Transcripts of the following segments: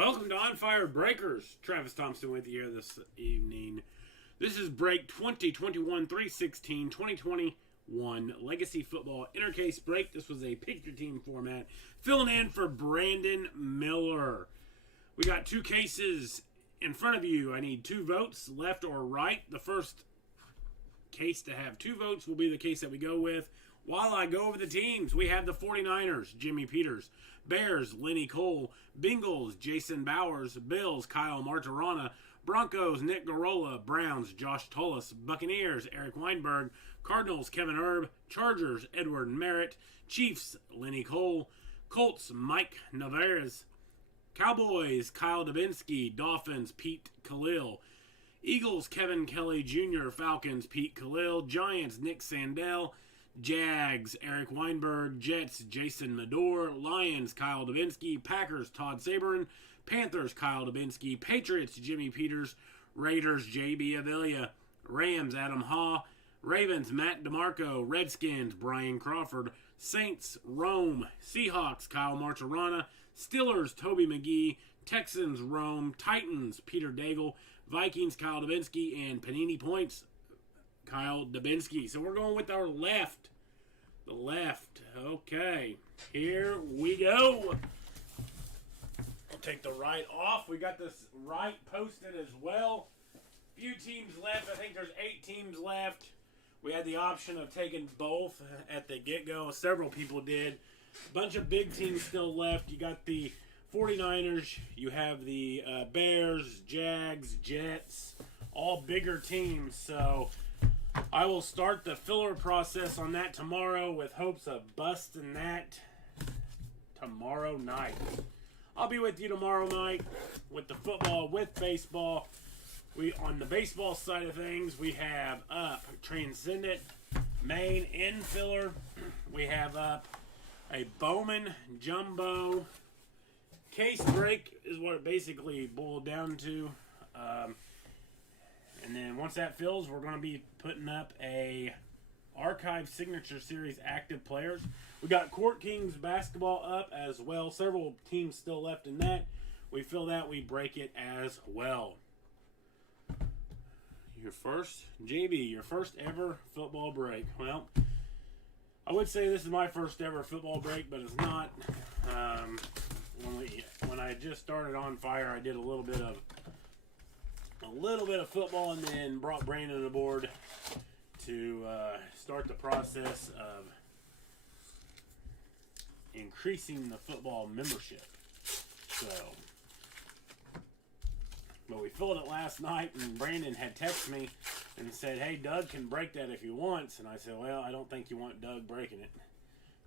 Welcome to On Fire Breakers. Travis Thompson with you here this evening. This is break 2021 316 2021 Legacy Football Intercase break. This was a pick your team format. Filling in for Brandon Miller. We got two cases in front of you. I need two votes, left or right. The first case to have two votes will be the case that we go with. While I go over the teams, we have the 49ers, Jimmy Peters, Bears, Lenny Cole, Bengals, Jason Bowers, Bills, Kyle Martirana, Broncos, Nick Garola, Browns, Josh Tullis, Buccaneers, Eric Weinberg, Cardinals, Kevin Erb, Chargers, Edward Merritt, Chiefs, Lenny Cole, Colts, Mike Navarez, Cowboys, Kyle Dubinsky, Dolphins, Pete Khalil, Eagles, Kevin Kelly Jr., Falcons, Pete Khalil, Giants, Nick Sandell, Jags, Eric Weinberg, Jets, Jason Medor, Lions, Kyle Dubinsky, Packers, Todd Saberin, Panthers, Kyle Dubinsky, Patriots, Jimmy Peters, Raiders, J.B. Avila, Rams, Adam Haw, Ravens, Matt DeMarco, Redskins, Brian Crawford, Saints, Rome, Seahawks, Kyle Martirana, Steelers, Toby McGee, Texans, Rome, Titans, Peter Daigle, Vikings, Kyle Dubinsky, and Panini Points, Kyle Dubinsky. So we're going with our left. The left. Okay. Here we go. I'll take the right off. We got this right posted as well. Few teams left. I think there's 8 teams left. We had the option of taking both at the get-go. Several people did. A bunch of big teams still left. You got the 49ers. You have the Bears, Jags, Jets. All bigger teams. So I will start the filler process on that tomorrow with hopes of busting that tomorrow night. I'll be with you tomorrow night with the football, with baseball. On the baseball side of things, we have up Transcendent, main in filler. We have up a Bowman Jumbo. Case break is what it basically boiled down to. And then once that fills, we're going to be putting up a Archive Signature Series active players. We got Court Kings basketball up as well. Several teams still left in that. We fill that, we break it as well. Your first, JB, your first ever football break. Well, I would say this is my first ever football break, but it's not. When I just started On Fire, I did a little bit of football and then brought Brandon aboard to start the process of increasing the football membership. But we filled it last night, and Brandon had texted me and said, "Hey, Doug can break that if he wants." And I said, "Well, I don't think you want Doug breaking it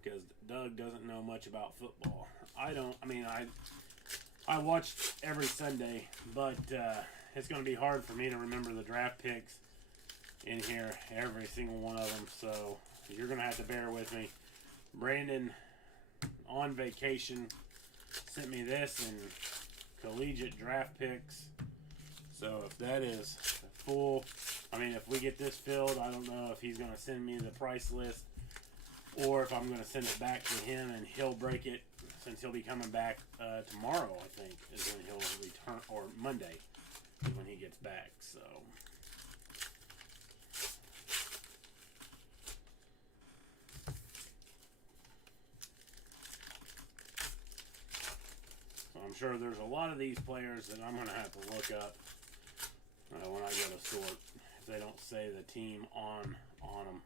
because Doug doesn't know much about football." I watched every Sunday, but it's going to be hard for me to remember the draft picks in here, every single one of them. So you're going to have to bear with me. Brandon, on vacation, sent me this and collegiate draft picks. So if that is full, if we get this filled, I don't know if he's going to send me the price list or if I'm going to send it back to him and he'll break it, since he'll be coming back tomorrow, I think, is when he'll return, or Monday is when he gets back. So I'm sure there's a lot of these players that I'm going to have to look up when I go to sort, if they don't say the team on them.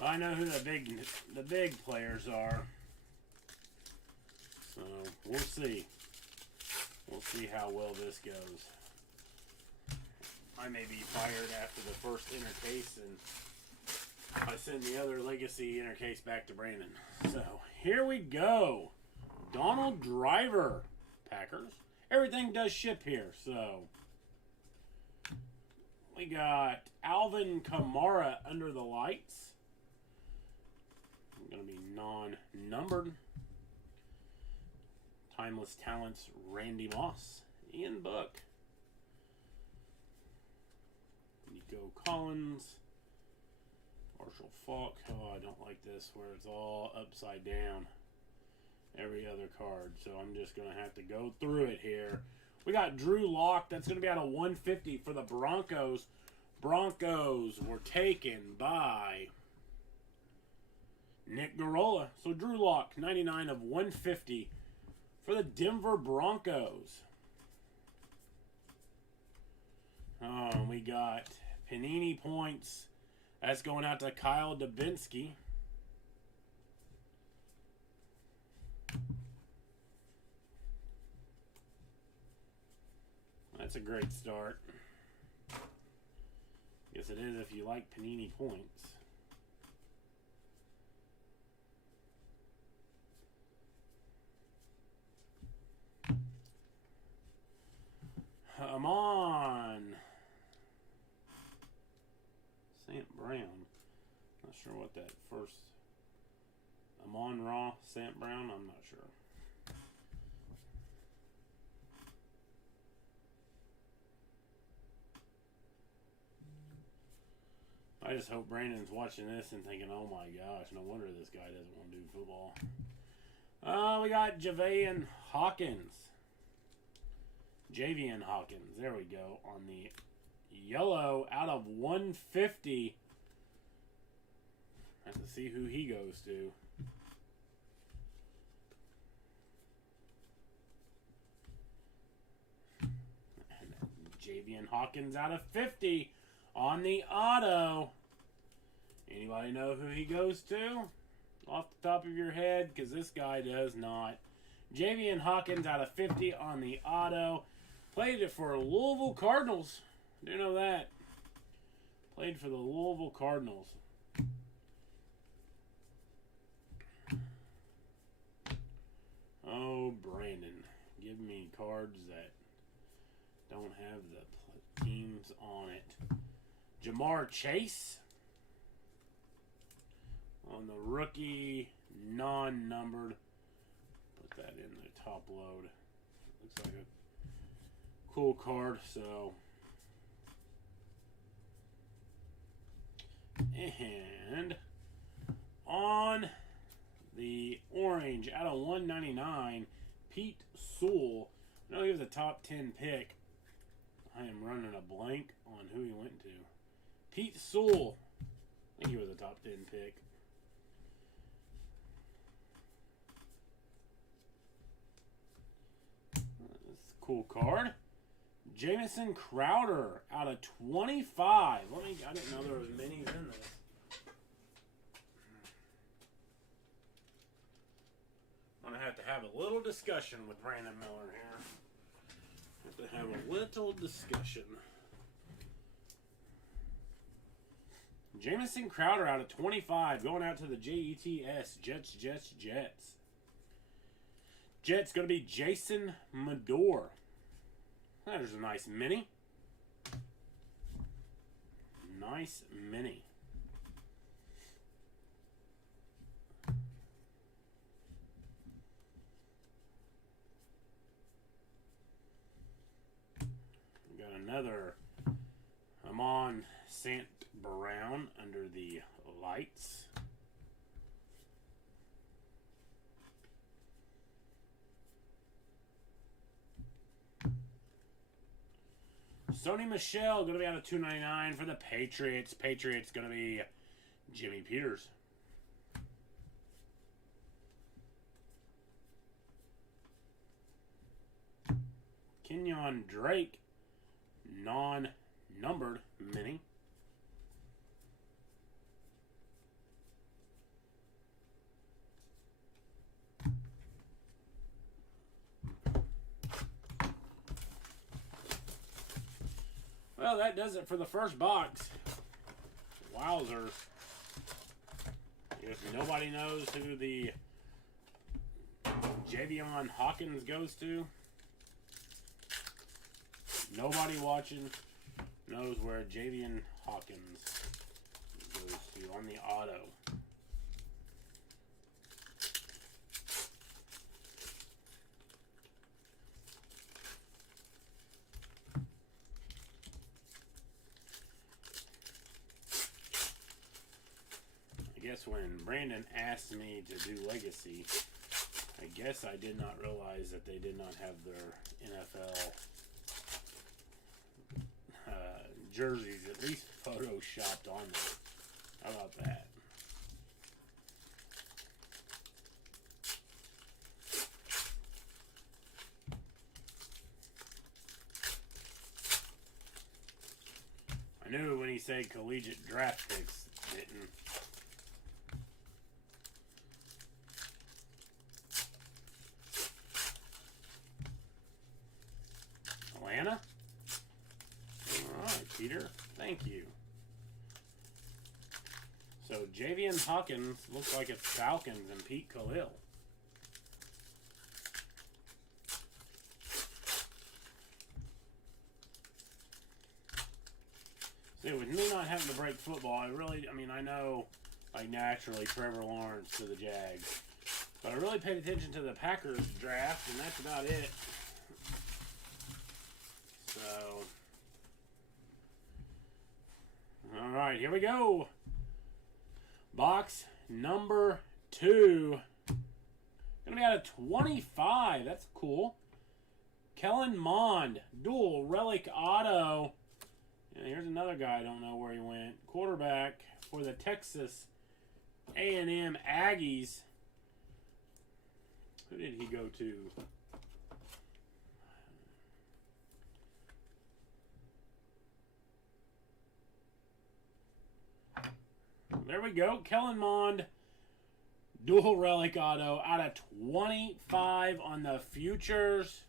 I know who the big players are, so we'll see. We'll see how well this goes. I may be fired after the first intercase, and I send the other legacy intercase back to Brandon. So here we go. Donald Driver, Packers. Everything does ship here, so We got Alvin Kamara under the lights. Going to be non-numbered. Timeless Talents, Randy Moss. Ian Book. Nico Collins. Marshall Falk. Oh, I don't like this where it's all upside down. Every other card. So I'm just going to have to go through it here. We got Drew Lock. That's going to be out of 150 for the Broncos. Broncos were taken by Nick Garola. So Drew Lock, 99 of 150 for the Denver Broncos. We got Panini points. That's going out to Kyle Dubinsky. That's a great start. Guess it is if you like Panini points. I'm on St. Brown. Not sure what that first. Amon Ra St. Brown. I'm not sure. I just hope Brandon's watching this and thinking, oh my gosh, no wonder this guy doesn't want to do football. We got Javian Hawkins. Javian Hawkins. There we go. On the yellow out of 150. Have to see who he goes to. Javian Hawkins out of 50 on the auto. Anybody know who he goes to? Off the top of your head, because this guy does not. Javian Hawkins out of 50 on the auto. Played it for Louisville Cardinals. Didn't know that. Played for the Louisville Cardinals. Oh, Brandon. Give me cards that don't have the teams on it. Jamar Chase. On the rookie, non-numbered. Put that in the top load. Looks like a cool card, so. And on the orange, out of 199, Pete Sewell. I know he was a top 10 pick. I am running a blank on who he went to. Pete Sewell. I think he was a top 10 pick. That's a cool card. Jameson Crowder out of 25. I didn't know there was minis in this. I'm going to have a little discussion with Brandon Miller here. Have to have a little discussion. Jameson Crowder out of 25. Going out to the Jets. Jets. Jets going to be Jason Medore. There's a nice mini. Nice mini. We got another Amon St. Brown under the lights. Sony Michel going to be out of 299 for the Patriots. Patriots going to be Jimmy Peters. Kenyon Drake, non-numbered mini. Well, that does it for the first box. Wowzers. If nobody knows who the Javian Hawkins goes to, nobody watching, knows where Javian Hawkins goes to on the auto. I guess when Brandon asked me to do Legacy, I guess I did not realize that they did not have their NFL jerseys at least photoshopped on them. How about that? I knew when he said collegiate draft picks, didn't. Atlanta? Alright, Peter. Thank you. So, Javian Hawkins looks like it's Falcons and Pete Khalil. See, with me not having to break football, I know, like, naturally, Trevor Lawrence to the Jags. But I really paid attention to the Packers draft, and that's about it. So, alright, here we go. Box number 2. Gonna be out of 25. That's cool. Kellen Mond, dual relic auto. And here's another guy I don't know where he went. Quarterback for the Texas A&M Aggies. Who did he go to? There we go. Kellen Mond, dual relic auto out of 25 on the futures.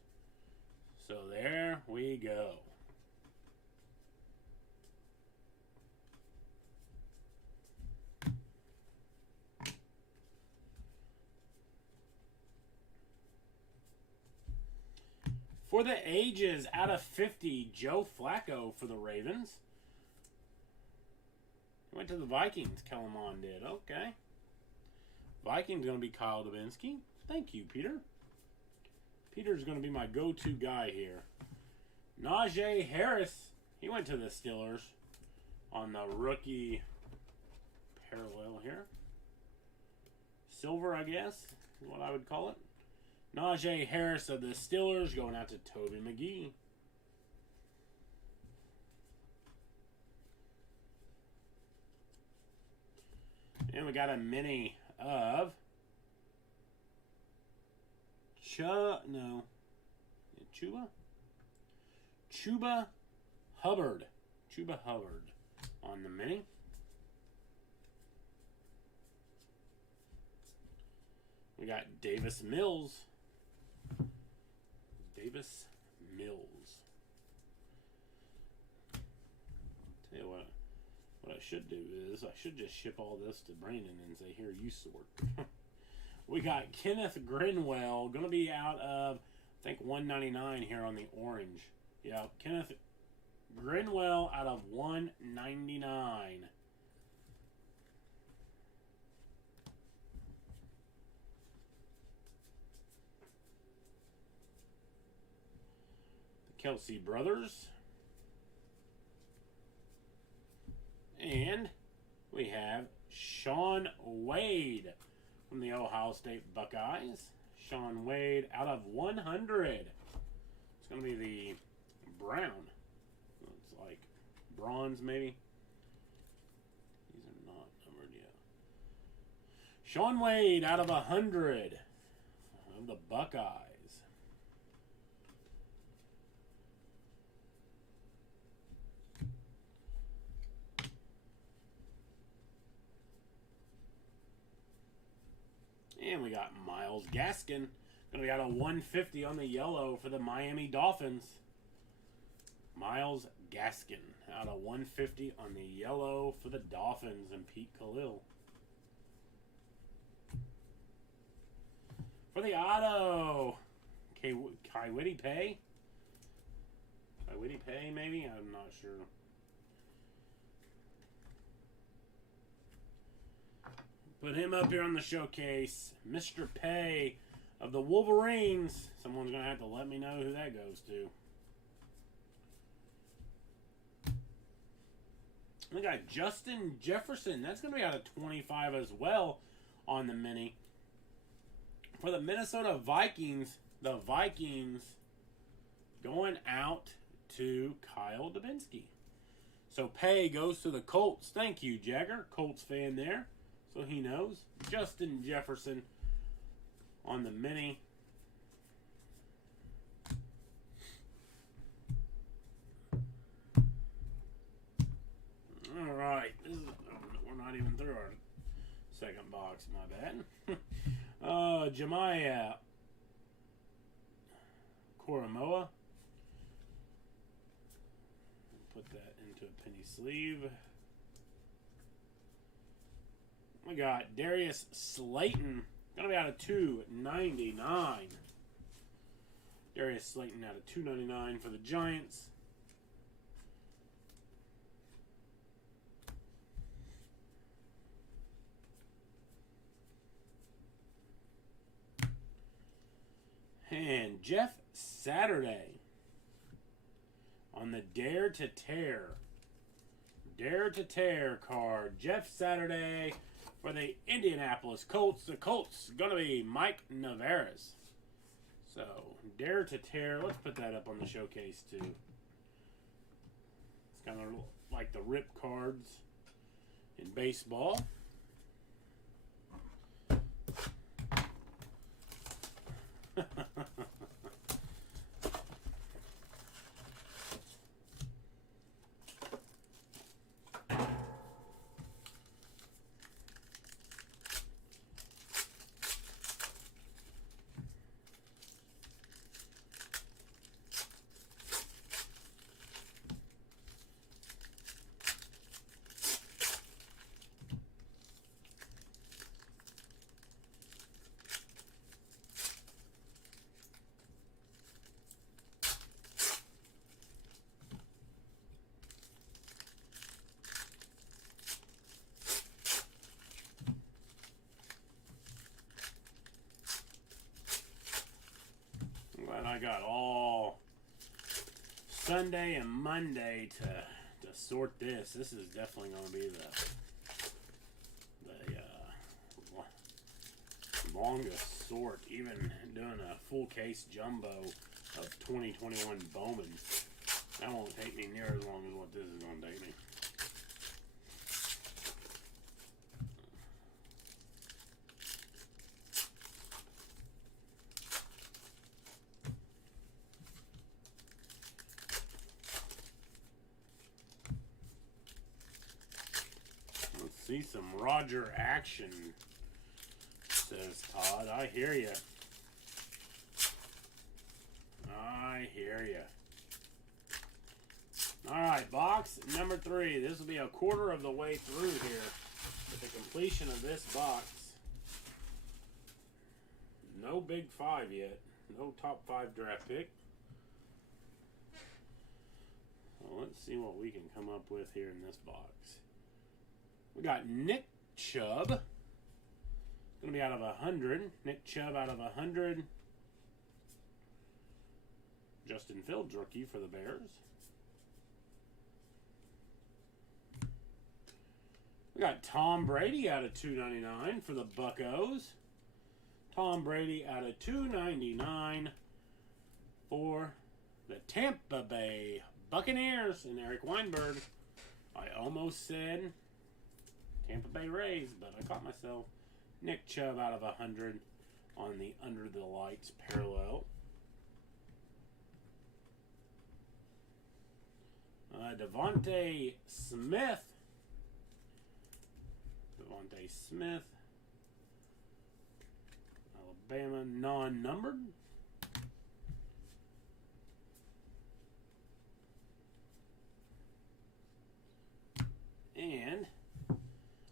So there we go. For the ages, out of 50, Joe Flacco for the Ravens. Went to the Vikings, Kellen Mond did. Okay. Vikings going to be Kyle Dubinsky. Thank you, Peter. Peter's going to be my go-to guy here. Najee Harris. He went to the Steelers on the rookie parallel here. Silver, I guess, is what I would call it. Najee Harris of the Steelers going out to Toby McGee. And we got a mini of Chuba Hubbard. Chuba Hubbard on the mini. We got Davis Mills. Tell you what I should do is I should just ship all this to Brandon and say, here, you sort. We got Kenneth Grinwell, going to be out of, I think, 199 here on the orange. Yeah, Kenneth Grinwell out of 199. The Kelsey brothers. And we have Sean Wade from the Ohio State Buckeyes. Sean Wade out of 100. It's going to be the brown. It's like bronze, maybe. These are not numbered yet. Sean Wade out of 100 of the Buckeyes. And we got Myles Gaskin. Going to be out of 150 on the yellow for the Miami Dolphins. Myles Gaskin out of 150 on the yellow for the Dolphins and Pete Khalil. For the auto, Kai Whitty Pay? Maybe? I'm not sure. Put him up here on the showcase. Mr. Pay of the Wolverines. Someone's going to have to let me know who that goes to. We got Justin Jefferson. That's going to be out of 25 as well on the mini. For the Minnesota Vikings, the Vikings going out to Kyle Dubinsky. So Pay goes to the Colts. Thank you, Jagger. Colts fan there. So he knows. Justin Jefferson on the mini. All right. We're not even through our second box. My bad. Jemiah Koromoa. Put that into a penny sleeve. We got Darius Slayton. Gonna be out of 299. Darius Slayton out of 299 for the Giants. And Jeff Saturday on the Dare to Tear. Dare to Tear card. Jeff Saturday for the Indianapolis Colts. The Colts going to be Mike Navarez. So, Dare to Tear. Let's put that up on the showcase too. It's kind of like the rip cards in baseball. Glad I got all Sunday and Monday to sort this. This is definitely going to be the longest sort. Even doing a full case jumbo of 2021 Bowman. That won't take me near as long as what this is going to take me. See some Roger action, says Todd. I hear you. I hear you. All right, box number 3. This will be a quarter of the way through here with the completion of this box. No big 5 yet. No top 5 draft pick. Well, let's see what we can come up with here in this box. We got Nick Chubb. Going to be out of 100. Nick Chubb out of 100. Justin Fields rookie for the Bears. We got Tom Brady out of 299 for the Buccos. Tom Brady out of 299 for the Tampa Bay Buccaneers and Eric Weinberg. I almost said Tampa Bay Rays, but I caught myself. Nick Chubb out of 100 on the Under the Lights parallel. Devontae Smith. Alabama non-numbered. And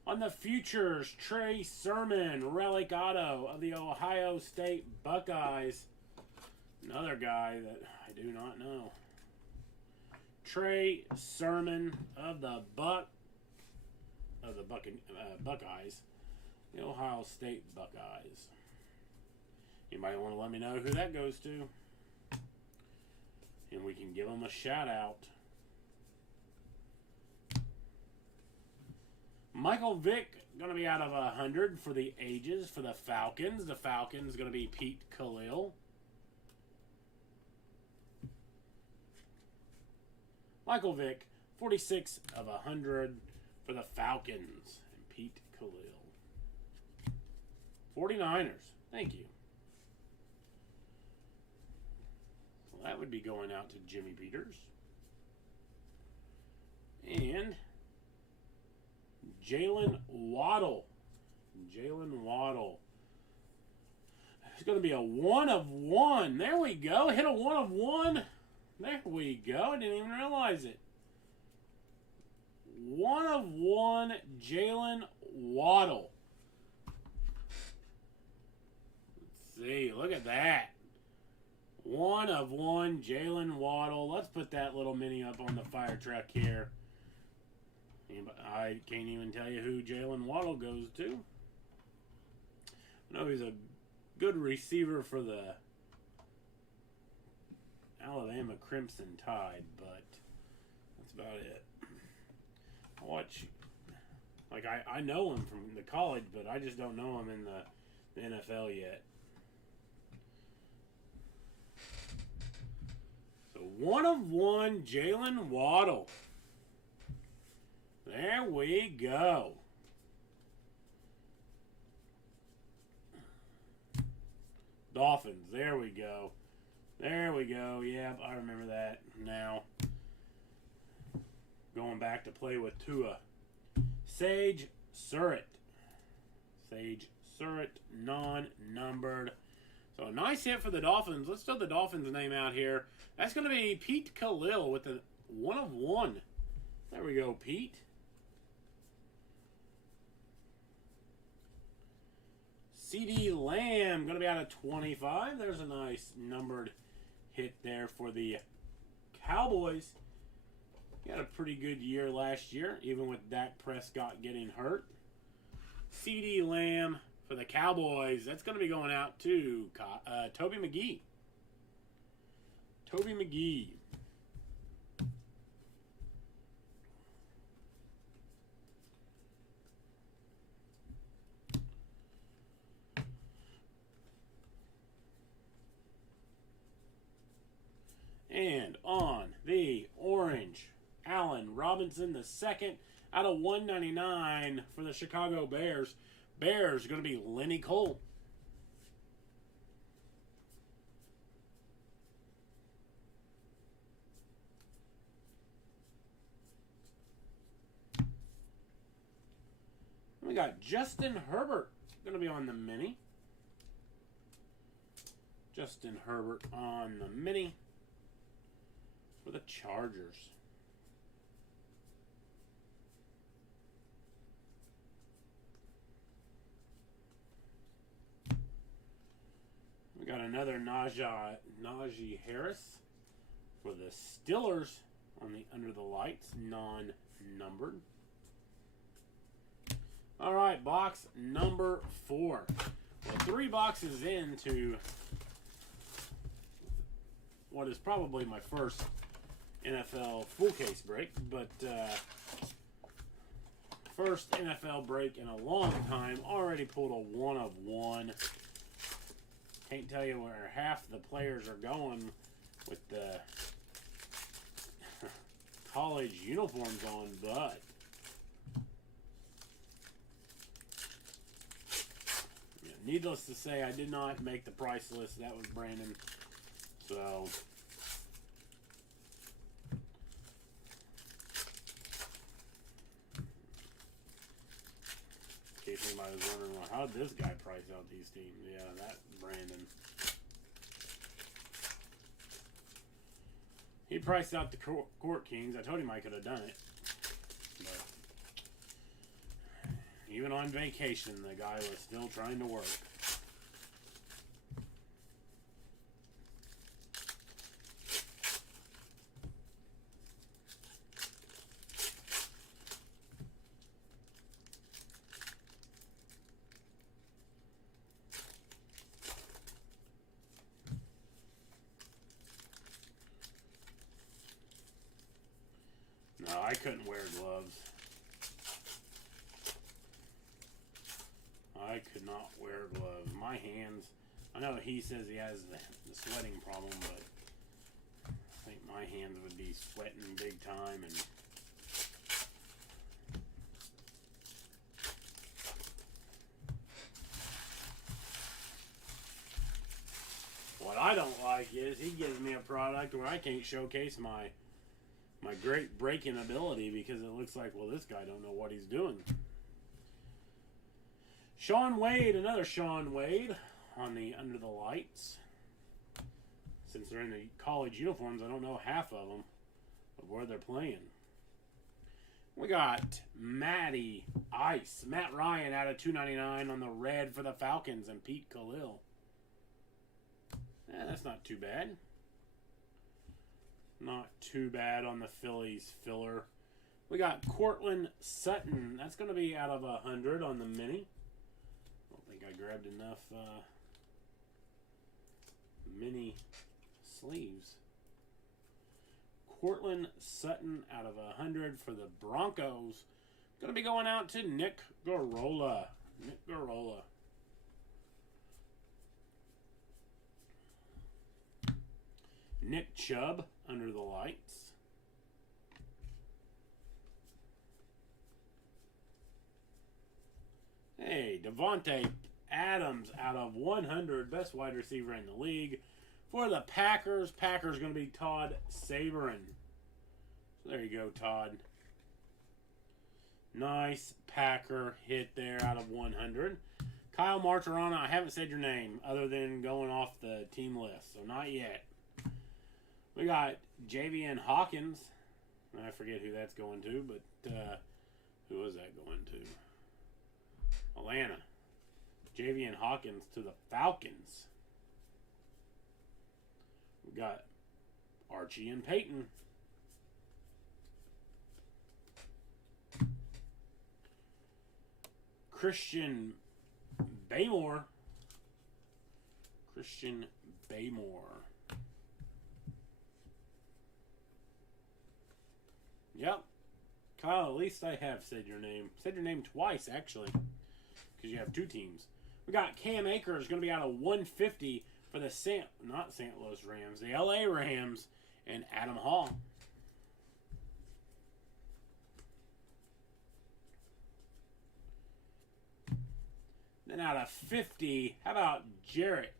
on the futures, Trey Sermon, relic auto of the Ohio State Buckeyes. Another guy that I do not know. Trey Sermon of the Buckeyes. The Ohio State Buckeyes. Anybody want to let me know who that goes to? And we can give them a shout out. Michael Vick going to be out of 100 for the ages for the Falcons. The Falcons going to be Pete Khalil. Michael Vick, 46 of 100 for the Falcons. And Pete Khalil. 49ers. Thank you. Well, that would be going out to Jimmy Peters. And Jalen Waddle. Jalen Waddle. It's going to be a 1 of 1. There we go. Hit a 1 of 1. There we go. I didn't even realize it. 1 of 1, Jalen Waddle. Let's see. Look at that. 1 of 1, Jalen Waddle. Let's put that little mini up on the fire truck here. I can't even tell you who Jalen Waddle goes to. I know he's a good receiver for the Alabama Crimson Tide, but that's about it. I watch, like I know him from the college, but I just don't know him in the NFL yet. So 1 of 1, Jalen Waddle. There we go. Dolphins. There we go. There we go. Yep, I remember that now. Going back to play with Tua. Sage Surratt. Sage Surratt, non-numbered. So a nice hit for the Dolphins. Let's throw the Dolphins' name out here. That's going to be Pete Khalil with a 1 of 1. There we go, Pete. CD Lamb, going to be out of 25. There's a nice numbered hit there for the Cowboys. He had a pretty good year last year, even with Dak Prescott getting hurt. CD Lamb for the Cowboys. That's going to be going out to Toby McGee. Toby McGee. And on the orange, Allen Robinson II out of 199 for the Chicago Bears. Bears are going to be Lenny Cole. We got Justin Herbert going to be on the mini. Justin Herbert on the mini for the Chargers. We got another Najee Harris for the Steelers on the Under the Lights, non-numbered. All right, box number 4. Well, 3 boxes into what is probably my first NFL full case break, but first NFL break in a long time. Already pulled a 1 of 1. Can't tell you where half the players are going with the college uniforms on, but needless to say, I did not make the price list. That was Brandon. So in case anybody was wondering, well, how did this guy price out these teams? Yeah, that's Brandon. He priced out the Court Kings. I told him I could have done it. But even on vacation, the guy was still trying to work. I couldn't wear gloves. I could not wear gloves. My hands, I know he says he has the sweating problem, but I think my hands would be sweating big time. And what I don't like is he gives me a product where I can't showcase my great breaking ability because it looks like, well, this guy don't know what he's doing. Sean Wade, another Sean Wade on the Under the Lights. Since they're in the college uniforms, I don't know half of them of where they're playing. We got Matty Ice, Matt Ryan out of 299 on the red for the Falcons, and Pete Khalil. That's not too bad. Not too bad on the Phillies filler. We got Cortland Sutton. That's going to be out of 100 on the mini. I don't think I grabbed enough mini sleeves. Cortland Sutton out of 100 for the Broncos. Going to be going out to Nick Garola. Nick Garola. Nick Chubb, Under the Lights. Hey, Devontae Adams out of 100, best wide receiver in the league. For the Packers, Packers going to be Todd Saberin. So there you go, Todd. Nice Packer hit there out of 100. Kyle Martirana, I haven't said your name other than going off the team list, so not yet. We got Javian Hawkins. I forget who that's going to, but who is that going to? Atlanta. Javian Hawkins to the Falcons. We got Archie and Peyton. Christian Baymore. Christian Baymore. Yep. Kyle, at least I have said your name. Said your name twice, actually. Because you have two teams. We got Cam Akers going to be out of 150 for the not St. Louis Rams, the LA Rams, and Adam Hall. Then out of 50, how about Jarrett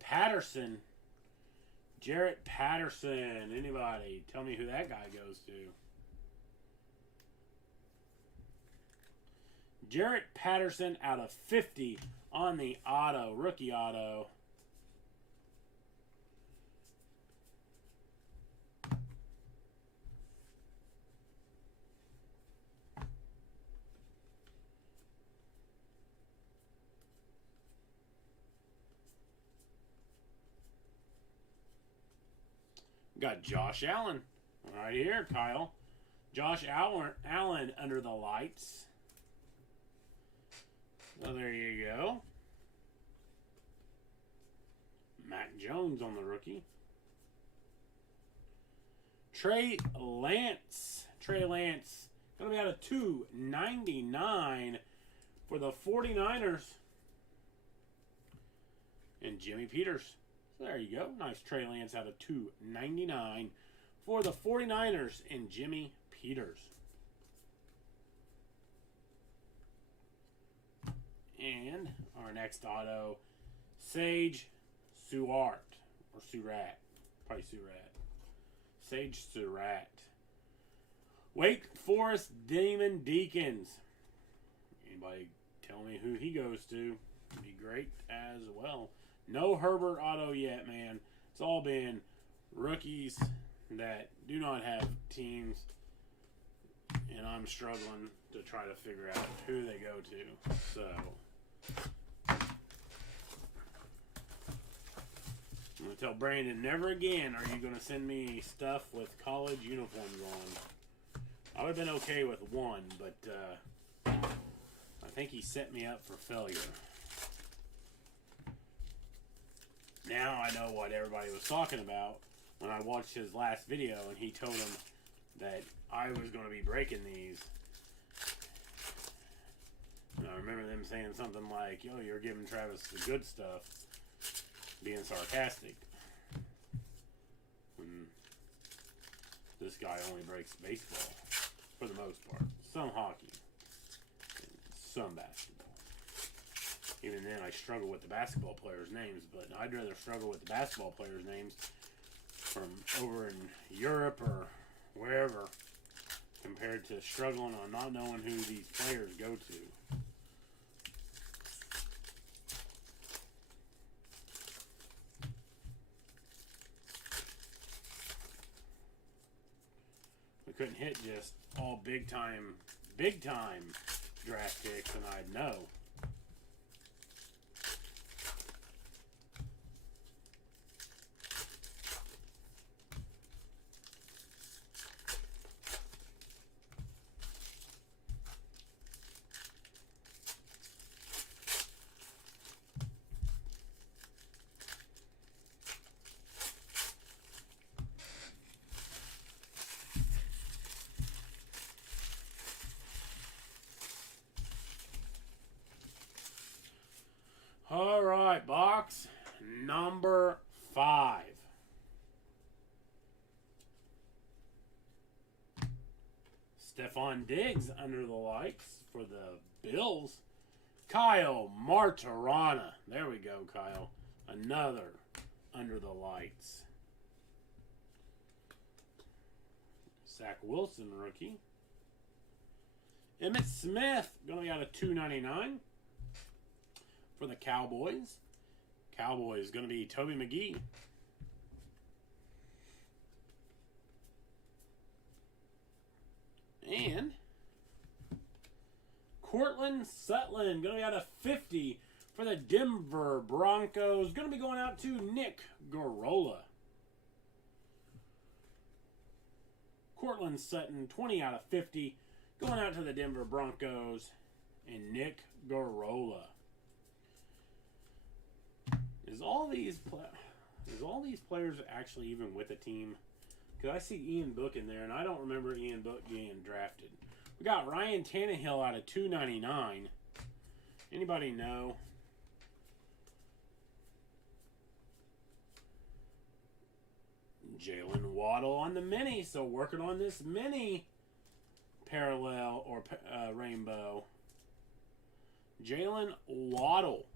Patterson? Jarrett Patterson. Anybody? Tell me who that guy goes to. Jarrett Patterson out of 50 on the auto, rookie auto. Got Josh Allen right here, Kyle. Josh Allen under the lights. So there you go. Mac Jones on the rookie. Trey Lance. Trey Lance. Going to be out of 299 for the 49ers. And Jimmy Peters. So there you go. Nice Trey Lance out of 299 for the 49ers and Jimmy Peters. And our next auto, Sage Surratt. Or Surratt. Probably Surratt. Sage Surratt. Wake Forest Demon Deacons. Anybody tell me who he goes to? Would be great as well. No Herbert auto yet, man. It's all been rookies that do not have teams. And I'm struggling to try to figure out who they go to. So I'm going to tell Brandon, never again are you going to send me stuff with college uniforms on. I would have been okay with one, but I think he set me up for failure. Now I know what everybody was talking about when I watched his last video, and he told him that I was going to be breaking these. And I remember them saying something like, yo, you're giving Travis the good stuff, being sarcastic. When this guy only breaks baseball, for the most part. Some hockey, and some basketball. Even then, I struggle with the basketball players' names, but I'd rather struggle with the basketball players' names from over in Europe or wherever, compared to struggling on not knowing who these players go to. We couldn't hit just all big time draft picks, and I'd know. All right, box number 5. Stephon Diggs under the lights for the Bills. Kyle Martirana. There we go, Kyle. Another under the lights. Zach Wilson, rookie. Emmitt Smith, going to be out of $2.99 for the Cowboys. Cowboys, going to be Toby McGee. And Cortland Sutton, going to be out of 50 for the Denver Broncos. Going to be going out to Nick Garola. Cortland Sutton, 20 out of 50. Going out to the Denver Broncos and Nick Garola. Is all these players actually even with a team? Because I see Ian Book in there, and I don't remember Ian Book getting drafted. We got Ryan Tannehill out of $2.99. Anybody know? Jalen Waddle on the mini, so working on this mini parallel or rainbow. Jalen Waddle.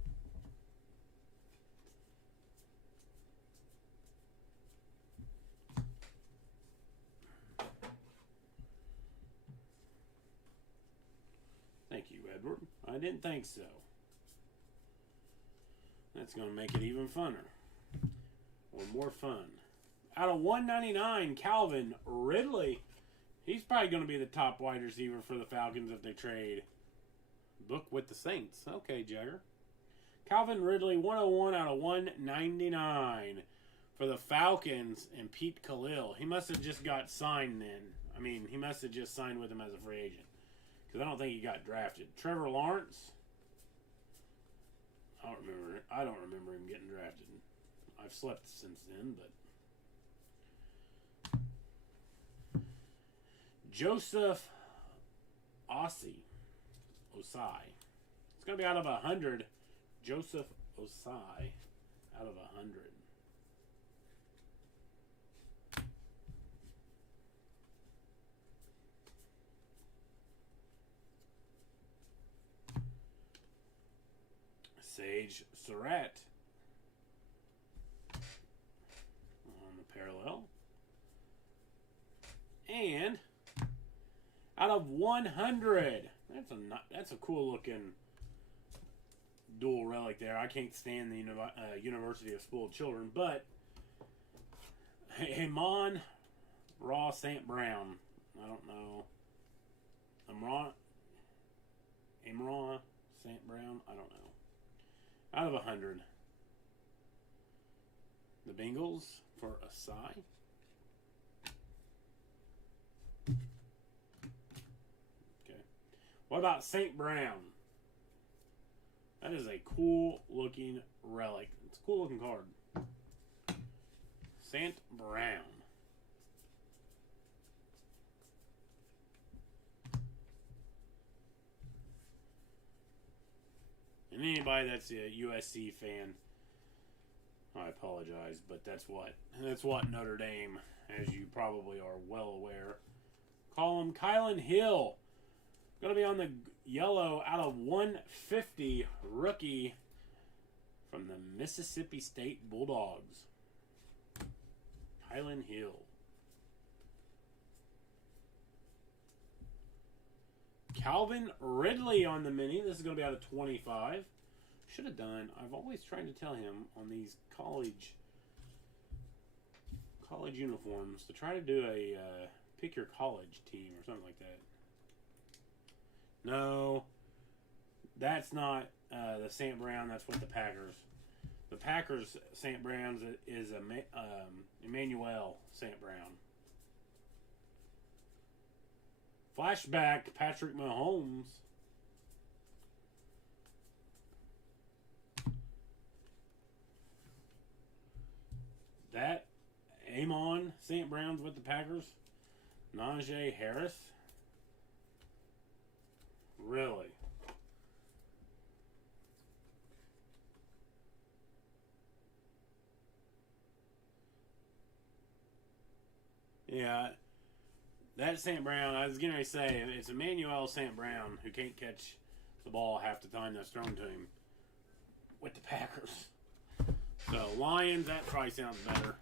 Thank you, Edward. I didn't think so. That's going to make it even funner. Or more fun. Out of $1.99, Calvin Ridley. He's probably going to be the top wide receiver for the Falcons if they trade. Book with the Saints. Okay, Jagger. Calvin Ridley, 101 out of $1.99 for the Falcons and Pete Khalil. He must have just got signed then. I mean, he must have just signed with him as a free agent. Because I don't think he got drafted. Trevor Lawrence. I don't remember him getting drafted. I've slept since then, but Joseph Osai. It's going to be out of 100. Joseph Osai out of 100. Sage Surratt on the parallel. And out of 100. That's a cool looking dual relic there. I can't stand the University of Spoiled Children, but Amon Raw St. Brown. I don't know. Amon St. Brown. I don't know. Out of 100. The Bengals for Asai. Okay. What about St. Brown? That is a cool looking relic. It's a cool looking card. St. Brown. And anybody that's a USC fan, I apologize, but that's what Notre Dame, as you probably are well aware, call him. Kylan Hill, going to be on the yellow out of 150, rookie from the Mississippi State Bulldogs. Kylan Hill. Calvin Ridley on the mini. This is going to be out of 25. Should have done. I've always tried to tell him on these college uniforms to try to do a pick your college team or something like that. No, that's not the St. Brown. That's with the Packers. The Packers St. Brown's is Emmanuel St. Brown. Flashback Patrick Mahomes. That Amon St. Brown's with the Packers. Najee Harris. Really? Yeah. That St. Brown, I was going to say, it's Emmanuel St. Brown who can't catch the ball half the time that's thrown to him with the Packers. So, Lions, that probably sounds better.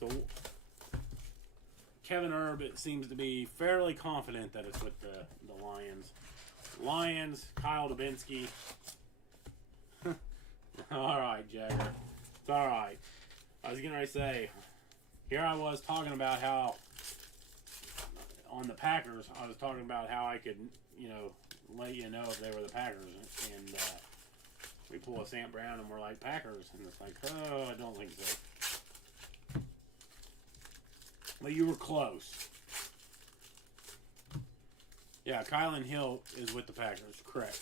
So, Kevin Erb, it seems to be fairly confident that it's with the Lions. Lions, Kyle Dubinsky. All right, Jagger. It's all right. I was going to say, here I was talking about how, on the Packers, I was talking about how I could, let you know if they were the Packers. And we pull a St. Brown and we're like, Packers. And it's like, oh, I don't think so. Well, you were close. Yeah, Kylan Hill is with the Packers, correct.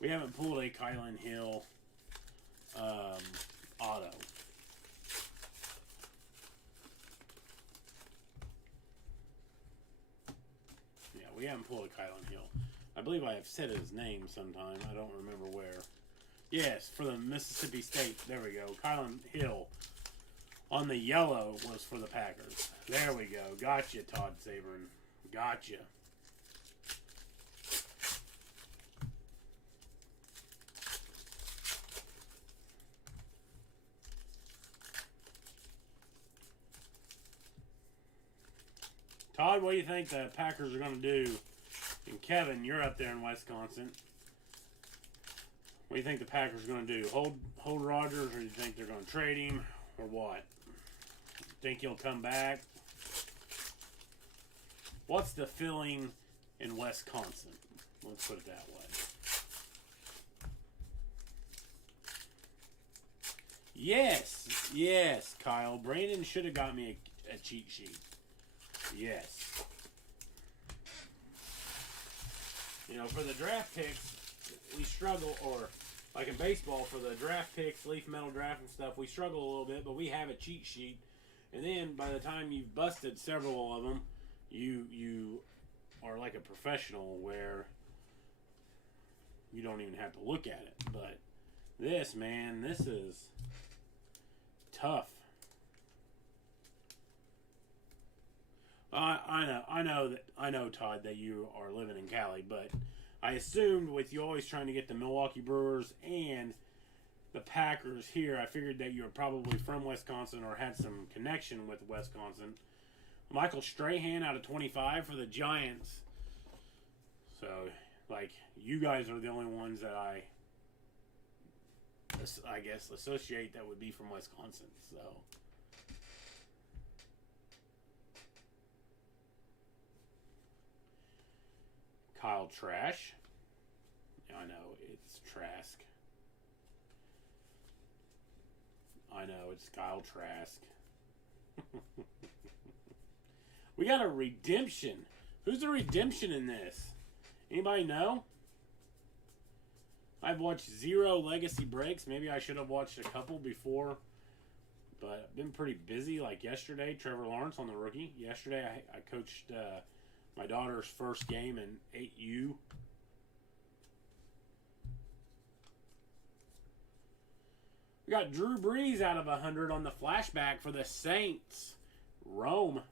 We haven't pulled a Kylan Hill auto. Yeah, we haven't pulled a Kylan Hill. I believe I have said his name sometime. I don't remember where. Yes, for the Mississippi State. There we go. Kylan Hill on the yellow was for the Packers. There we go. Gotcha, Todd Sabern. Gotcha. Todd, what do you think the Packers are going to do? And Kevin, you're up there in Wisconsin. What do you think the Packers are going to do? Hold Rodgers, or do you think they're going to trade him, or what? Think he'll come back? What's the feeling in Wisconsin? Let's put it that way. Yes, Kyle. Brandon should have got me a cheat sheet. Yes. For the draft picks, we struggle, or like in baseball, for the draft picks, leaf metal draft and stuff, we struggle a little bit, but we have a cheat sheet. And then by the time you've busted several of them, you are like a professional where you don't even have to look at it. But this, man, this is tough. I know, Todd, that you are living in Cali, but I assumed with you always trying to get the Milwaukee Brewers and the Packers here, I figured that you were probably from Wisconsin or had some connection with Wisconsin. Michael Strahan out of 25 for the Giants. So, you guys are the only ones that I guess, associate that would be from Wisconsin, so... Kyle Trash. I know, it's Trask. I know, it's Kyle Trask. We got a redemption. Who's the redemption in this? Anybody know? I've watched 0 legacy breaks. Maybe I should have watched a couple before. But I've been pretty busy. Like yesterday, Trevor Lawrence on the rookie. Yesterday, I coached... my daughter's first game in 8U We got Drew Brees out of 100 on the flashback for the Saints. Rome.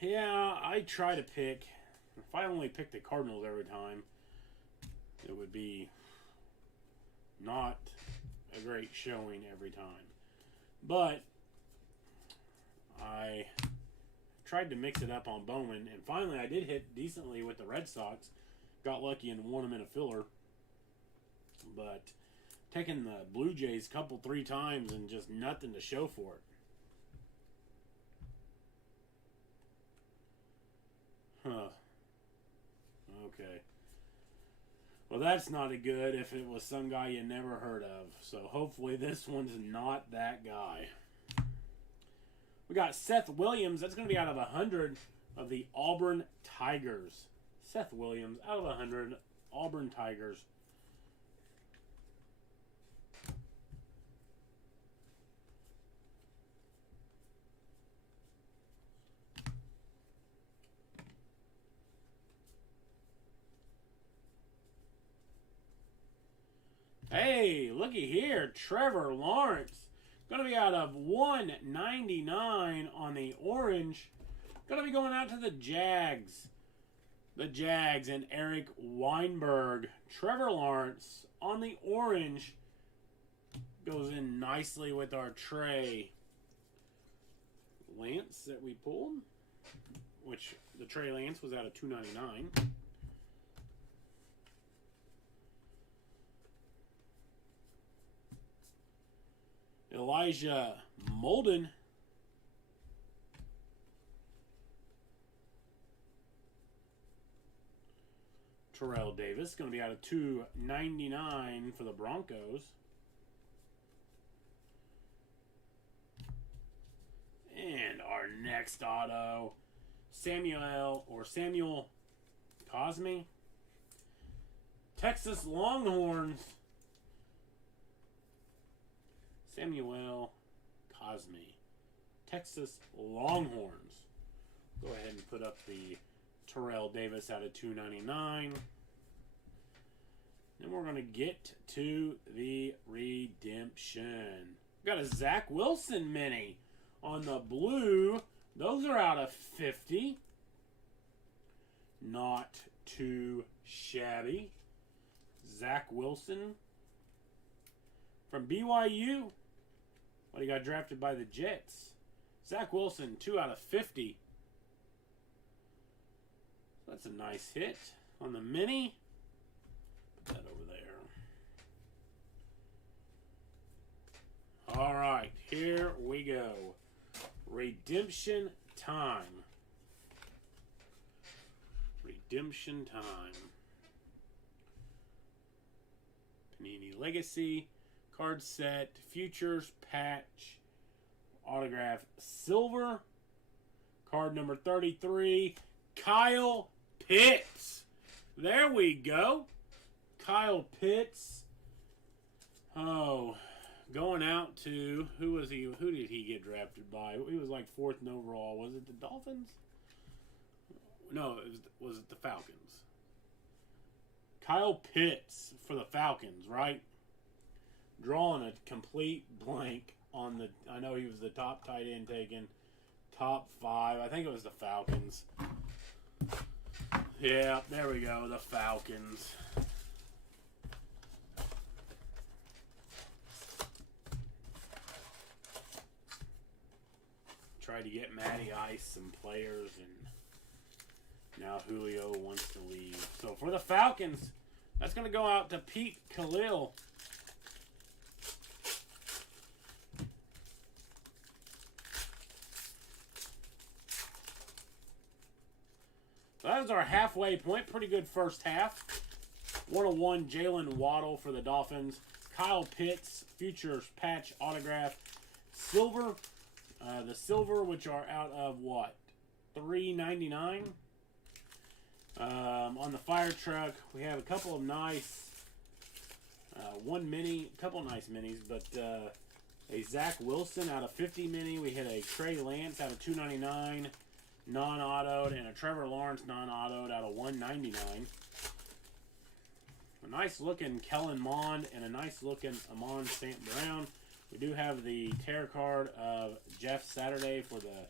Yeah, I try to pick. If I only picked the Cardinals every time, it would be not a great showing every time. But I tried to mix it up on Bowman, and finally I did hit decently with the Red Sox. Got lucky and won them in a filler. But taking the Blue Jays three times and just nothing to show for it. Huh. Okay. Well, that's not a good if it was some guy you never heard of. So hopefully this one's not that guy. We got Seth Williams. That's going to be out of 100 of the Auburn Tigers. Seth Williams out of 100. Auburn Tigers. Hey, looky here. Trevor Lawrence. Going to be out of 199 on the orange. Going to be going out to the Jags. The Jags and Eric Weinberg. Trevor Lawrence on the orange. Goes in nicely with our Trey Lance that we pulled. Which the Trey Lance was out of 299. Elijah Molden. Terrell Davis, going to be out of 299 for the Broncos. And our next auto, Samuel Cosme. Texas Longhorns. Samuel Cosme. Texas Longhorns. Go ahead and put up the Terrell Davis out of 299. Then we're going to get to the redemption. Got a Zach Wilson mini on the blue. Those are out of 50. Not too shabby. Zach Wilson from BYU. But he got drafted by the Jets. Zach Wilson, 2 out of 50. That's a nice hit on the mini. Put that over there. All right, here we go. Redemption time. Redemption time. Panini Legacy. Card set. Futures patch. Autograph silver. Card number 33. Kyle Pitts. There we go. Kyle Pitts. Oh, going out to, who was he? Who did he get drafted by? He was like 4th in overall. Was it the Dolphins? No, was it the Falcons? Kyle Pitts for the Falcons, right? Drawing a complete blank on the, I know he was the top tight end taken. Top 5. I think it was the Falcons. Yeah, there we go. The Falcons. Tried to get Matty Ice some players, and now Julio wants to leave. So for the Falcons, that's going to go out to Pete Khalil. So that was our halfway point. Pretty good first half. 101 Jalen Waddle for the Dolphins. Kyle Pitts, Futures Patch Autograph. Silver. The silver, which are out of what? $3.99. On the fire truck, we have a couple of nice, one mini, a couple of nice minis, but a Zach Wilson out of 50 mini. We hit a Trey Lance out of $2.99, non-autoed, and a Trevor Lawrence non-autoed out of $1.99. A nice looking Kellen Mond and a nice looking Amon St. Brown. We do have the tear card of Jeff Saturday for the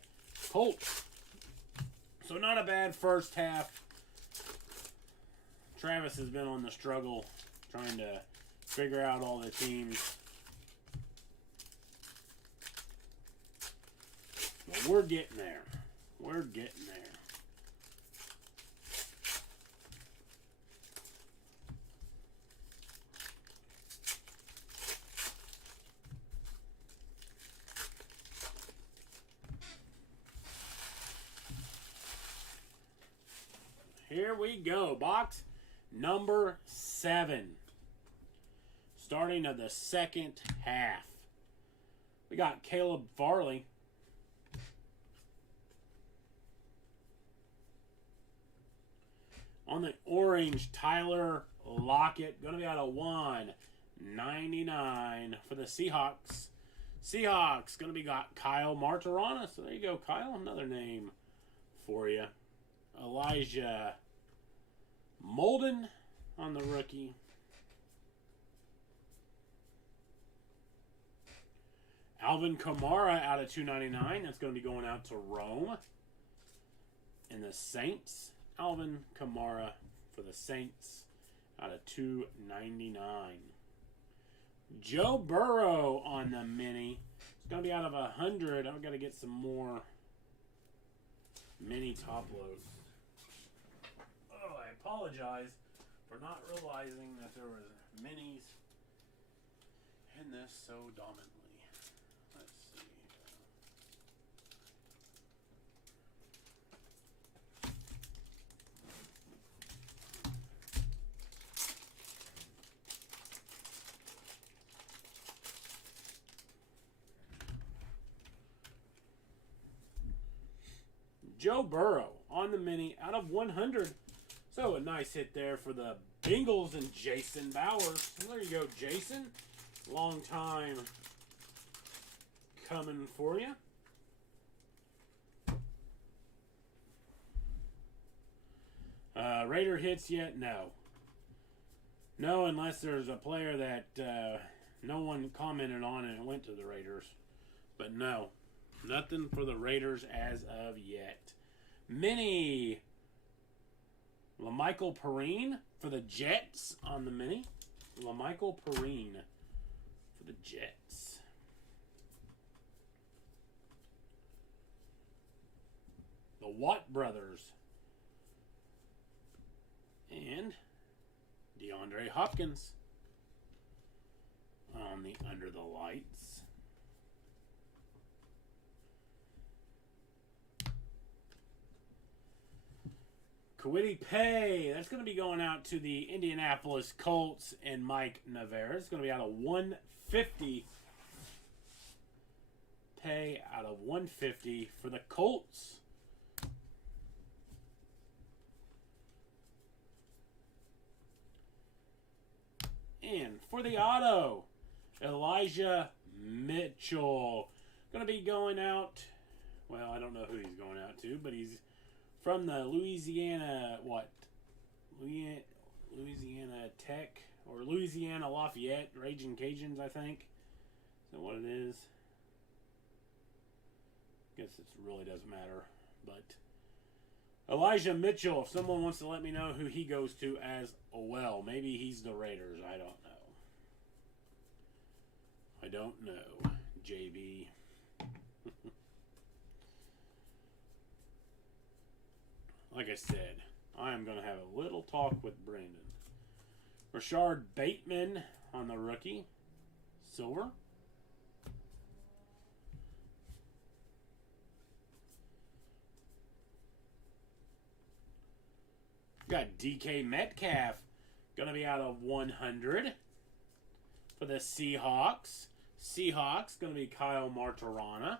Colts. So not a bad first half. Travis has been on the struggle trying to figure out all the teams. But we're getting there. We're getting there. Here we go. Box number 7. Starting of the second half. We got Caleb Farley. On the orange, Tyler Lockett. Going to be out of 199 for the Seahawks. Seahawks going to be got Kyle Martirana. So there you go, Kyle. Another name for you. Elijah Molden on the rookie. Alvin Kamara out of 299. That's going to be going out to Rome. And the Saints. Alvin Kamara for the Saints out of 299. Joe Burrow on the mini. It's going to be out of 100. I've got to get some more mini top loads. Oh, I apologize for not realizing that there was minis in this so dominantly. Let's see. Joe Burrow on the mini out of 100. So a nice hit there for the Bengals and Jason Bowers. And there you go, Jason. Long time coming for you. Raider hits yet? No. No, unless there's a player that no one commented on and it went to the Raiders. But no. Nothing for the Raiders as of yet. Mini LaMichael Perrine for the Jets on the mini. LaMichael Perrine for the Jets. The Watt brothers. And DeAndre Hopkins on the Under the Lights. Kwity Paye. That's going to be going out to the Indianapolis Colts and Mike Navarre. It's going to be out of 150. Paye out of 150 for the Colts. And for the auto, Elijah Mitchell. Going to be going out. Well, I don't know who he's going out to, but he's from the Louisiana, Louisiana Tech, or Louisiana Lafayette, Raging Cajuns, I think. Is that what it is? Guess it really doesn't matter. But Elijah Mitchell, if someone wants to let me know who he goes to as well. Maybe he's the Raiders. I don't know. I don't know, JB. Like I said, I am going to have a little talk with Brandon. Rashard Bateman on the rookie. Silver. Got DK Metcalf. Going to be out of 100 for the Seahawks. Seahawks going to be Kyle Martirana.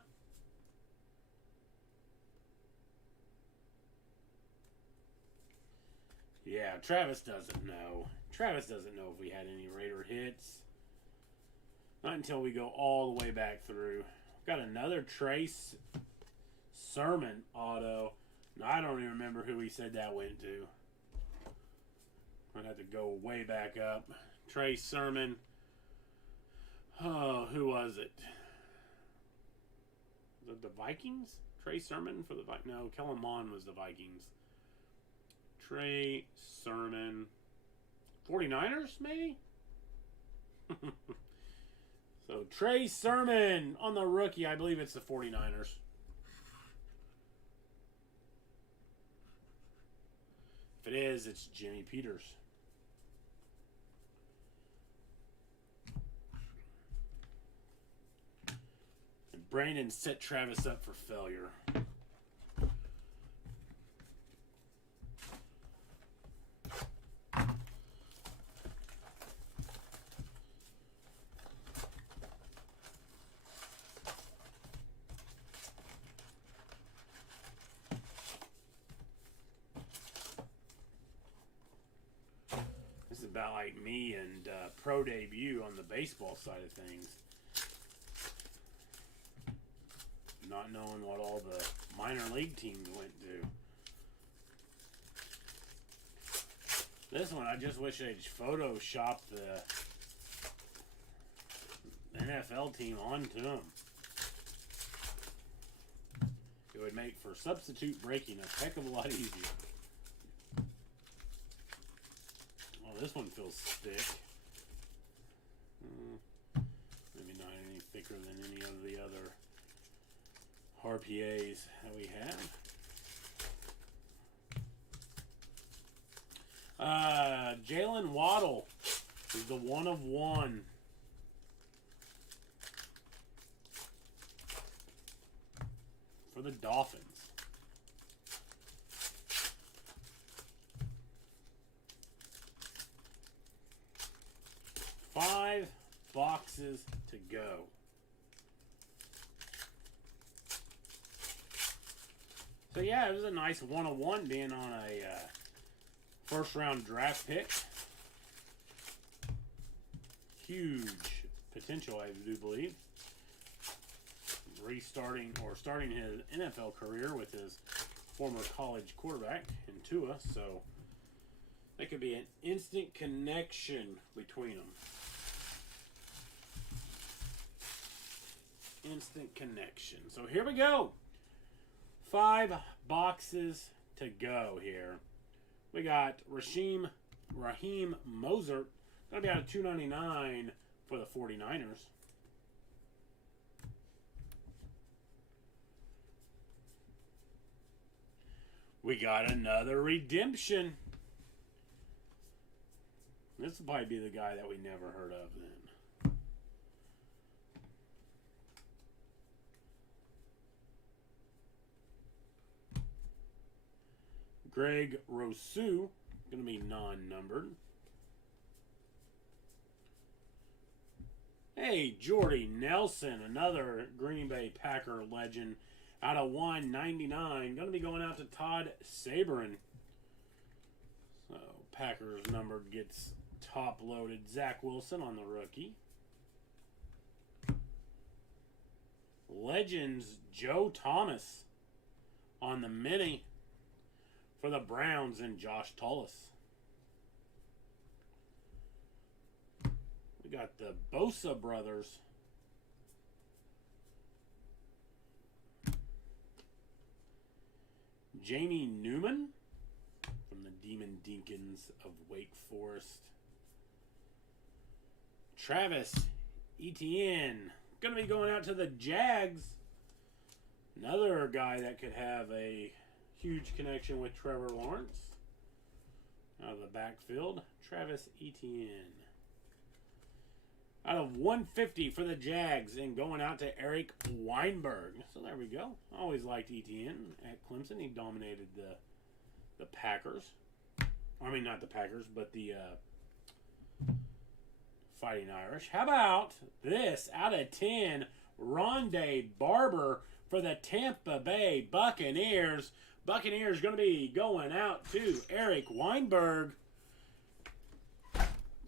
Yeah, Travis doesn't know. Travis doesn't know if we had any Raider hits. Not until we go all the way back through. Got another Trace Sermon auto. No, I don't even remember who he said that went to. I'd have to go way back up. Trey Sermon. Oh, who was it? The Vikings? Trey Sermon for the Vikings? No, Kellen Mond was the Vikings. Trey Sermon. 49ers, maybe? So, Trey Sermon on the rookie. I believe it's the 49ers. If it is, it's Jimmy Peters. And Brandon set Travis up for failure. About like me and pro debut on the baseball side of things. Not knowing what all the minor league teams went to. This one, I just wish they'd Photoshop the NFL team onto them. It would make for substitute breaking a heck of a lot easier. This one feels thick. Maybe not any thicker than any of the other RPAs that we have. Jalen Waddle is the 1 of 1. For the Dolphins. 5 boxes to go. So yeah, it was a nice 1-of-1 being on a first round draft pick. Huge potential, I do believe. Starting his NFL career with his former college quarterback in Tua, so that could be an instant connection between them. Instant connection. So here we go. 5 boxes to go here. We got Raheem Mostert. Going to be out of $2.99 for the 49ers. We got another redemption. This will probably be the guy that we never heard of then. Greg Rousseau, going to be non-numbered. Hey, Jordy Nelson, another Green Bay Packer legend, out of $1.99. Going to be going out to Todd Saberin. So, Packers numbered gets top-loaded. Zach Wilson on the rookie. Legends, Joe Thomas on the mini for the Browns and Josh Tullis. We got the Bosa brothers. Jamie Newman from the Demon Deacons of Wake Forest. Travis Etienne. Going to be going out to the Jags. Another guy that could have a huge connection with Trevor Lawrence. Out of the backfield, Travis Etienne. Out of 150 for the Jags and going out to Eric Weinberg. So there we go. Always liked Etienne at Clemson. He dominated the Packers. I mean, not the Packers, but the Fighting Irish. How about this? Out of 10, Rondé Barber for the Tampa Bay Buccaneers. Buccaneers going to be going out to Eric Weinberg.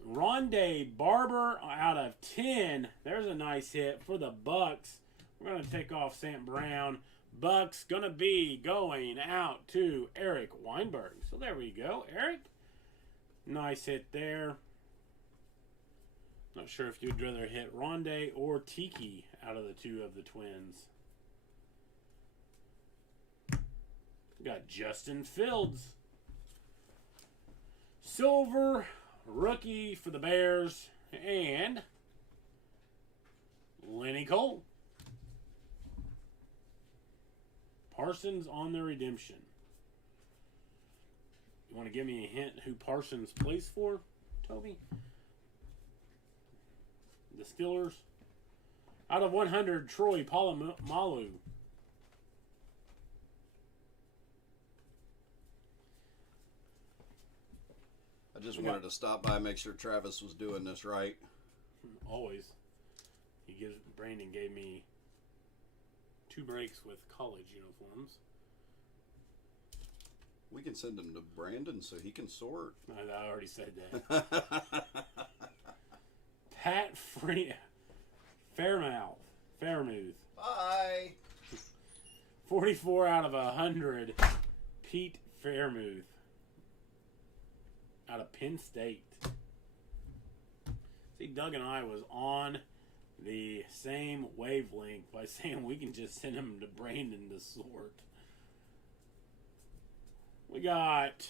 Rondé Barber out of 10. There's a nice hit for the Bucks. We're going to take off St. Brown. Bucks going to be going out to Eric Weinberg. So there we go. Eric, Nice hit there. Not sure if you'd rather hit Rondé or Tiki out of the two of the twins. Got Justin Fields. Silver rookie for the Bears. And Lenny Cole. Parsons on the redemption. You want to give me a hint who Parsons plays for, Toby? The Steelers. Out of 100, Troy Polamalu. I just wanted to stop by and make sure Travis was doing this right. Always. Brandon gave me 2 breaks with college uniforms. We can send them to Brandon so he can sort. I already said that. Pat Fairmouth. Bye. 44 out of 100. Pete Fairmouth. Out of Penn State. See, Doug and I was on the same wavelength by saying we can just send him to Brandon to sort. We got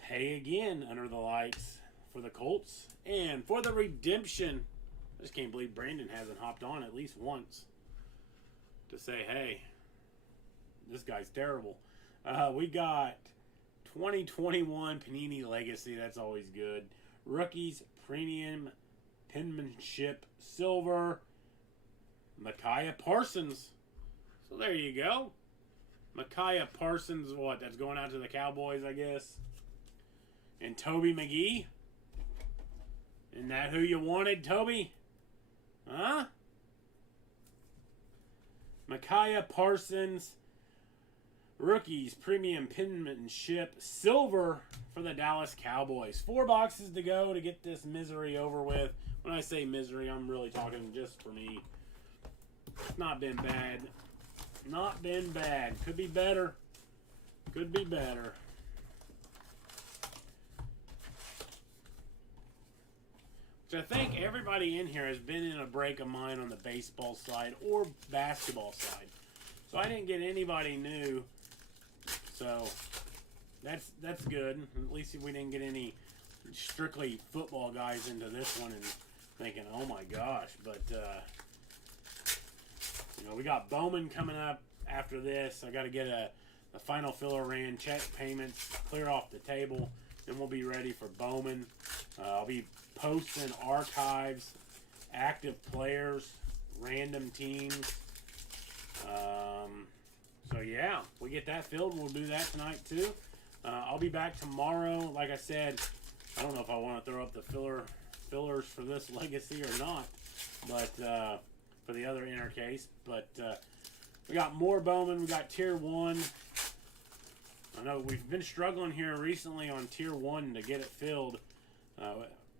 Pay again under the lights for the Colts. And for the redemption, I just can't believe Brandon hasn't hopped on at least once to say, hey, this guy's terrible. We got 2021 Panini Legacy. That's always good. Rookies, Premium, Penmanship, Silver, Micaiah Parsons. So there you go. Micaiah Parsons, what? That's going out to the Cowboys, I guess. And Toby McGee. Isn't that who you wanted, Toby? Huh? Micaiah Parsons. Rookies, Premium Penmanship, Silver for the Dallas Cowboys. 4 boxes to go to get this misery over with. When I say misery, I'm really talking just for me. It's not been bad. Not been bad. Could be better. Could be better. Which I think everybody in here has been in a break of mine on the baseball side or basketball side. So I didn't get anybody new. So that's good. At least we didn't get any strictly football guys into this one and thinking, oh my gosh. But we got Bowman coming up after this. I got to get a final filler ran, check payments, clear off the table, then we'll be ready for Bowman. I'll be posting archives, active players, random teams. So yeah, we get that filled. We'll do that tonight too. I'll be back tomorrow. Like I said, I don't know if I want to throw up the fillers for this legacy or not, but for the other inner case. But we got more Bowman. We got Tier 1. I know we've been struggling here recently on Tier 1 to get it filled.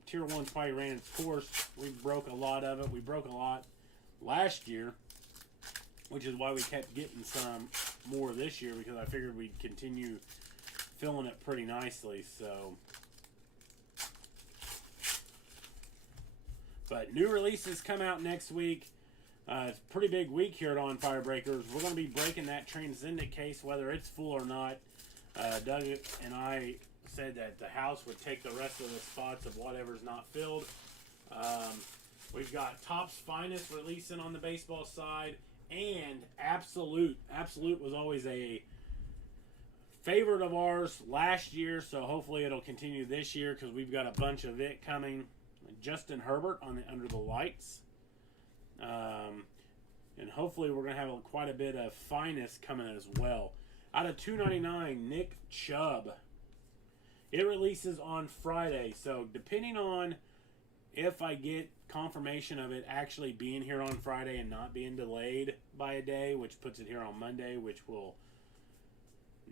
Tier 1's probably ran its course. We broke a lot of it. We broke a lot last year, which is why we kept getting some more this year, because I figured we'd continue filling it pretty nicely. So, but new releases come out next week. It's a pretty big week here at On Fire Breakers. We're going to be breaking that Transcendent case, whether it's full or not. Doug and I said that the house would take the rest of the spots of whatever's not filled. We've got Topps Finest releasing on the baseball side, and Absolute. Absolute was always a favorite of ours last year, so hopefully it'll continue this year because we've got a bunch of it coming. Justin Herbert on the Under the Lights. And hopefully we're going to have quite a bit of Finest coming as well. Out of $2.99, Nick Chubb. It releases on Friday, so depending on if I get confirmation of it actually being here on Friday and not being delayed by a day, which puts it here on Monday, which will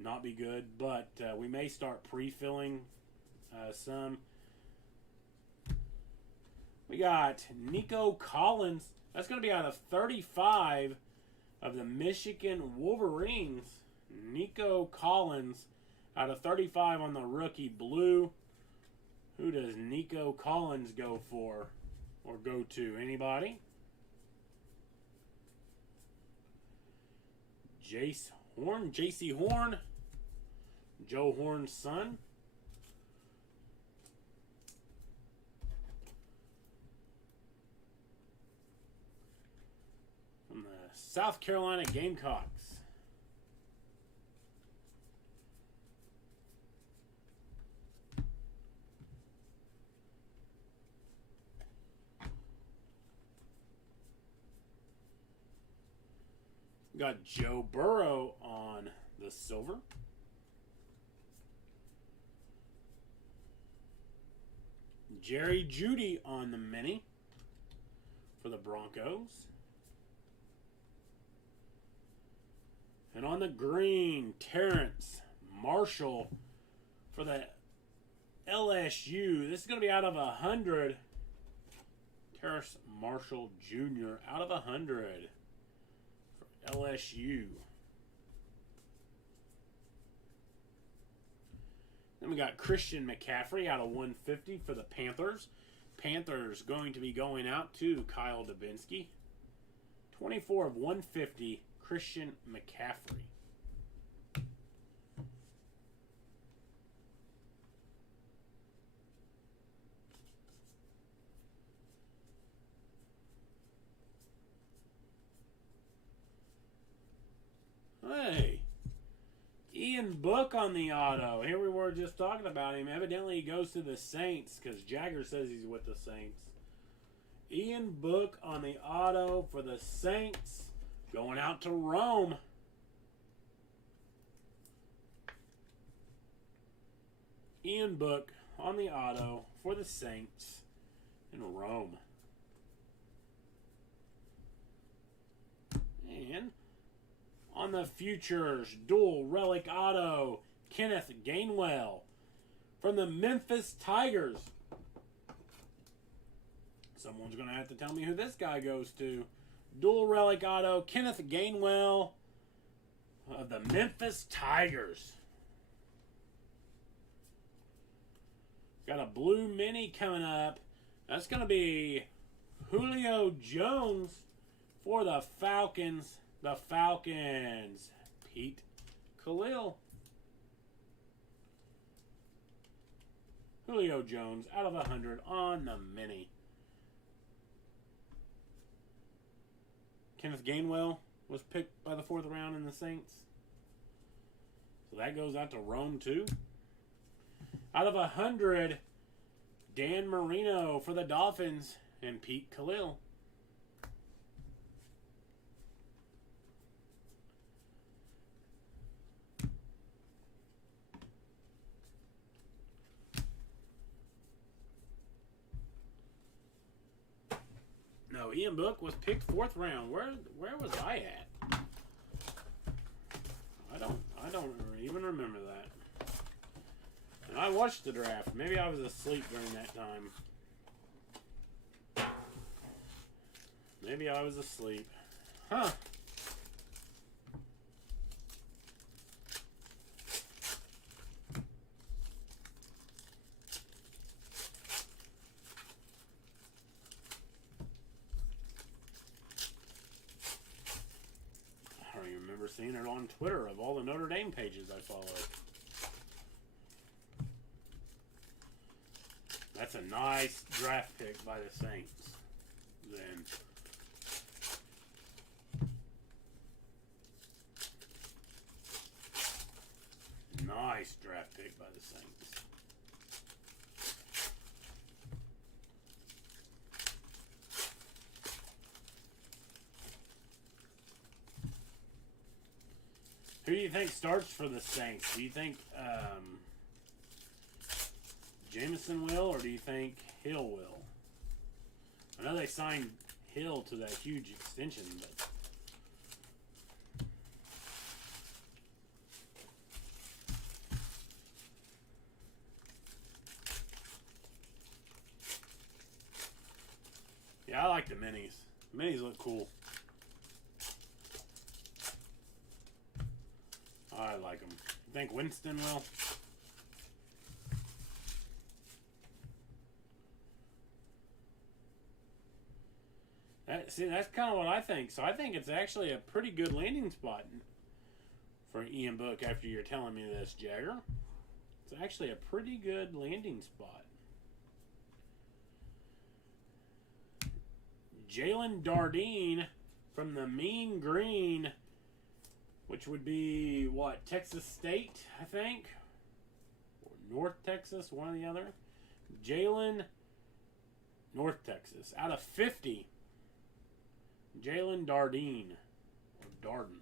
not be good, but we may start pre-filling some. We got Nico Collins. That's going to be out of 35 of the Michigan Wolverines. Nico Collins Out of 35 on the rookie blue, who does Nico Collins go for or go to? Anybody? J.C. Horn, Joe Horn's son. From the South Carolina Gamecocks. Got Joe Burrow on the silver. Jerry Jeudy on the mini for the Broncos. And on the green, Terrence Marshall for the LSU. This is going to be out of 100. Terrence Marshall Jr. out of 100. LSU. Then we got Christian McCaffrey out of 150 for the Panthers. Panthers going to be going out to Kyle Dubinsky. 24 of 150, Christian McCaffrey. Hey, Ian Book on the auto. Here we were just talking about him. Evidently he goes to the Saints because Jagger says he's with the Saints. Ian Book on the auto for the Saints. Going out to Rome. Ian Book on the auto for the Saints in Rome. And on the Futures dual relic auto, Kenneth Gainwell from the Memphis Tigers. Someone's going to have to tell me who this guy goes to. Dual relic auto, Kenneth Gainwell of the Memphis Tigers. Got a blue mini coming up. That's going to be Julio Jones for the Falcons. The Falcons. Pete Khalil. Julio Jones out of 100 on the mini. Kenneth Gainwell was picked by the 4th round in the Saints. So that goes out to Rome too. Out of 100, Dan Marino for the Dolphins and Pete Khalil. No, Ian Book was picked 4th round. Where was I at? I don't even remember that. And I watched the draft. Maybe I was asleep during that time. Maybe I was asleep. Huh. Seeing it on Twitter of all the Notre Dame pages I follow. That's a nice draft pick by the Saints. Then nice draft pick by the Saints. Who do you think starts for the Saints? Do you think Jameson will, or do you think Hill will? I know they signed Hill to that huge extension, but yeah, I like the minis. The minis look cool. I like them. Think Winston will? See, that's kind of what I think. So I think it's actually a pretty good landing spot for Ian Book after you're telling me this, Jagger. It's actually a pretty good landing spot. Jalen Dardine from the Mean Green, which would be, what, Texas State, I think? Or North Texas, one or the other. Jalen, North Texas, out of 50. Jalen Dardine, or Darden.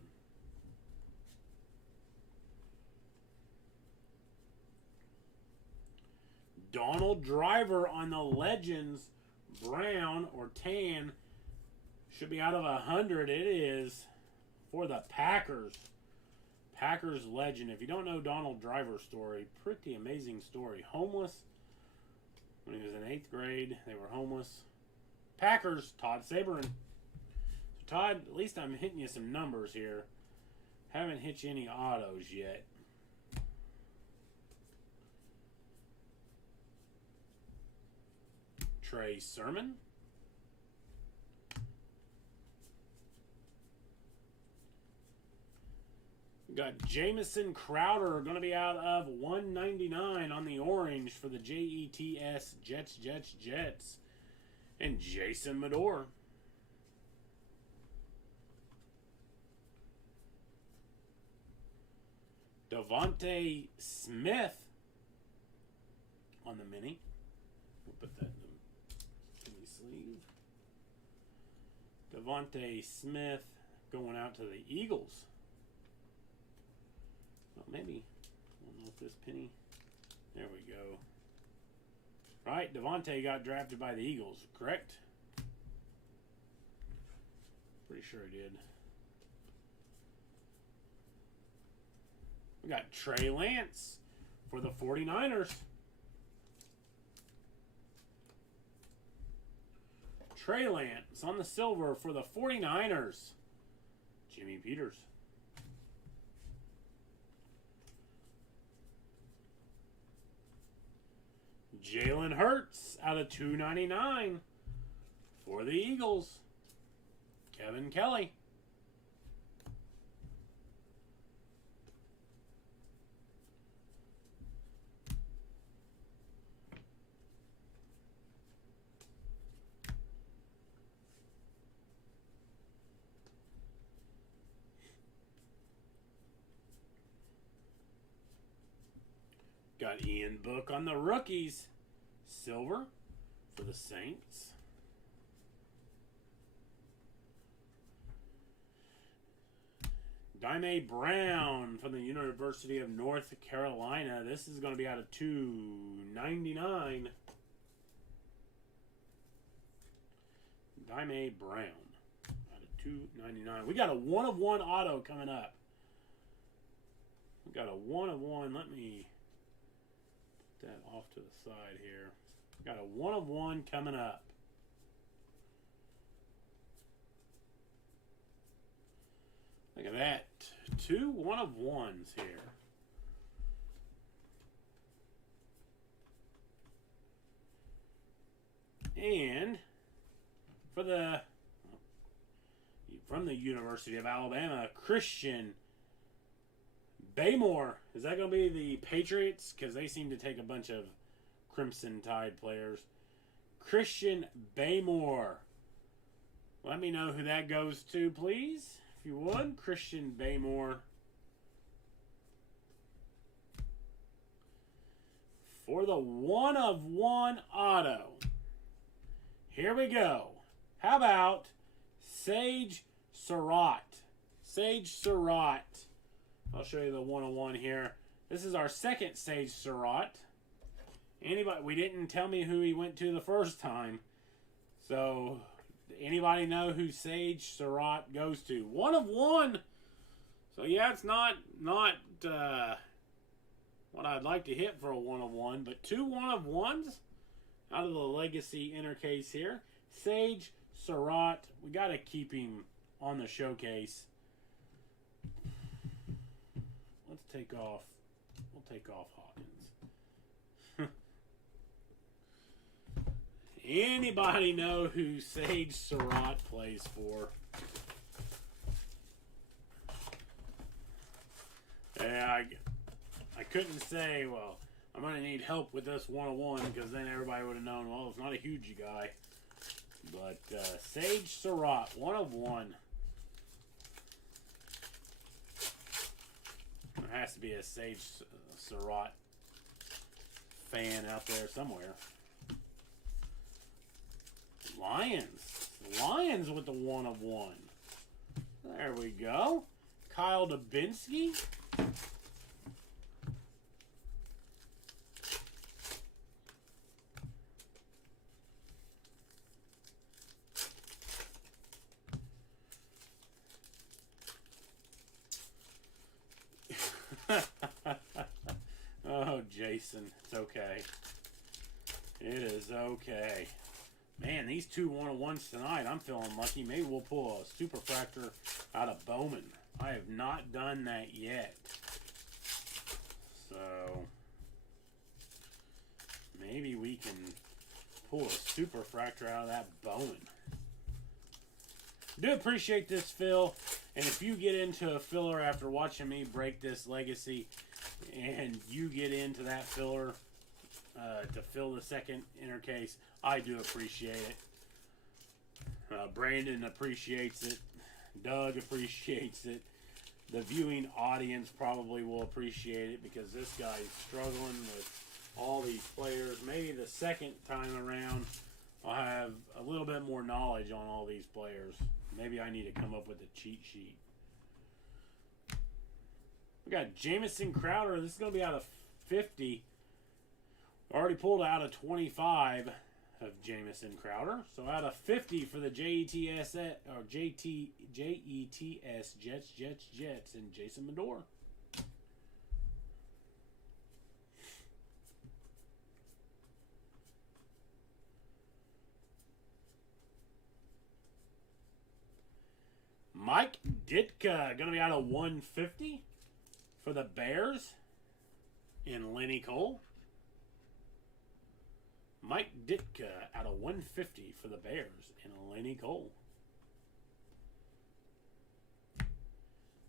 Donald Driver on the Legends, brown or tan, should be out of 100. It is for the Packers. Packers legend. If you don't know Donald Driver's story, pretty amazing story. Homeless when he was in 8th grade. They were homeless. Packers, Todd Saberin. So Todd, at least I'm hitting you some numbers here. Haven't hit you any autos yet. Trey Sermon. We got Jameson Crowder going to be out of 199 on the orange for the Jets, Jets. And Jason Medore. Devontae Smith on the mini. We'll put that in the mini sleeve. Devontae Smith going out to the Eagles. Well, maybe. I don't know if this penny. There we go. Right, Devontae got drafted by the Eagles, correct? Pretty sure he did. We got Trey Lance for the 49ers. Trey Lance on the silver for the 49ers. Jimmy Peters. Jalen Hurts out of 299 for the Eagles. Kevin Kelly. Got Ian Book on the rookies. Silver for the Saints. Dime Brown from the University of North Carolina. This is going to be out of 299. Dime Brown out of 299. We got a 1-of-1 auto coming up. We got a 1-of-1. Let me put that off to the side here. Got a 1-of-1 coming up. Look at that. 2 1-of-1s here. And from the University of Alabama, Christian Baymore. Is that going to be the Patriots? Because they seem to take a bunch of Crimson Tide players. Christian Baymore. Let me know who that goes to, please. If you would. Christian Baymore. For the 1-of-1 auto. Here we go. How about Sage Surratt? Sage Surratt. I'll show you the 1-of-1 here. This is our second Sage Surratt. Anybody? We didn't tell me who he went to the first time. So, anybody know who Sage Surratt goes to? 1-of-1. So yeah, it's not what I'd like to hit for a 1-of-1, but 2 1-of-1s out of the Legacy inner case here. Sage Surratt. We got to keep him on the showcase. Let's take off take off Hawkins. Anybody know who Sage Surratt plays for? Yeah, I couldn't say, well, I'm going to need help with this 101 because then everybody would have known, well, it's not a huge guy. But Sage Surratt, 1 of 1. There has to be a Sage Surratt fan out there somewhere. Lions with the 1 of 1. There we go. Kyle Dubinsky. Oh, Jason, it's okay. It is okay. Man, these 2 1-of-1s tonight, I'm feeling lucky. Maybe we'll pull a superfractor out of Bowman. I have not done that yet. So, maybe we can pull a superfractor out of that Bowman. Do appreciate this, Phil. And if you get into a filler after watching me break this legacy and you get into that filler to fill the second inner case, I do appreciate it. Brandon appreciates it. Doug appreciates it. The viewing audience probably will appreciate it because this guy's struggling with all these players. Maybe the second time around I'll have a little bit more knowledge on all these players. Maybe I need to come up with a cheat sheet. We got Jameson Crowder. This is going to be out of 50. Already pulled out of 25 of Jameson Crowder. So out of 50 for the Jets, Jets, and Jason Medore. Mike Ditka, going to be out of 150 for the Bears in Lenny Cole. Mike Ditka out of 150 for the Bears in Lenny Cole.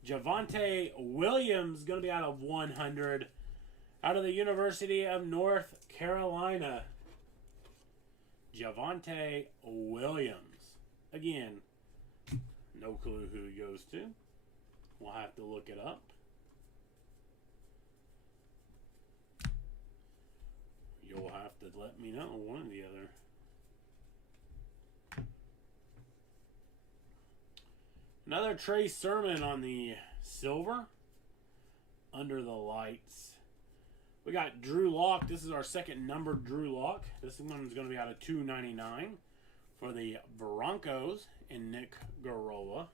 Javonte Williams going to be out of 100 out of the University of North Carolina. Javonte Williams. Again, no clue who he goes to. We'll have to look it up. You'll have to let me know, one or the other. Another Trey Sermon on the silver. Under the lights. We got Drew Lock. This is our second numbered Drew Lock. This one's going to be out of 299 for the Broncos and Nick Garola.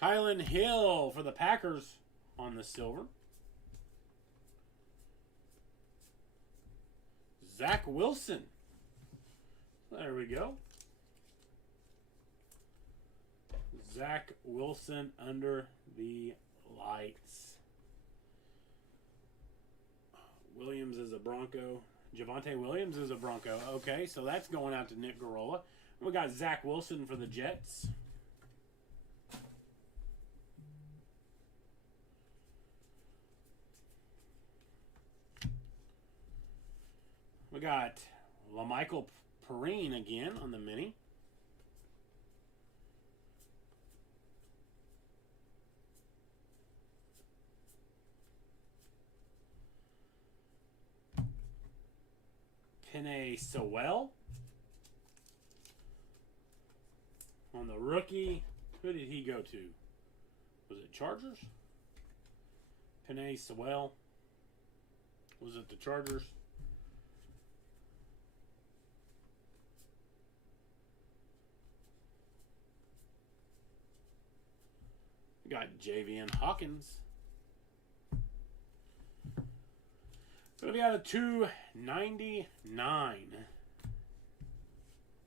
Kylan Hill for the Packers on the silver. Zach Wilson. There we go. Zach Wilson under the lights. Williams is a Bronco. Javonte Williams is a Bronco. Okay, so that's going out to Nick Garola. We got Zach Wilson for the Jets. We got LaMichael Perrine again on the mini. Penei Sewell on the rookie. Who did he go to? Was it Chargers? Penei Sewell. Was it the Chargers? We got Javian Hawkins. Going to be out of 299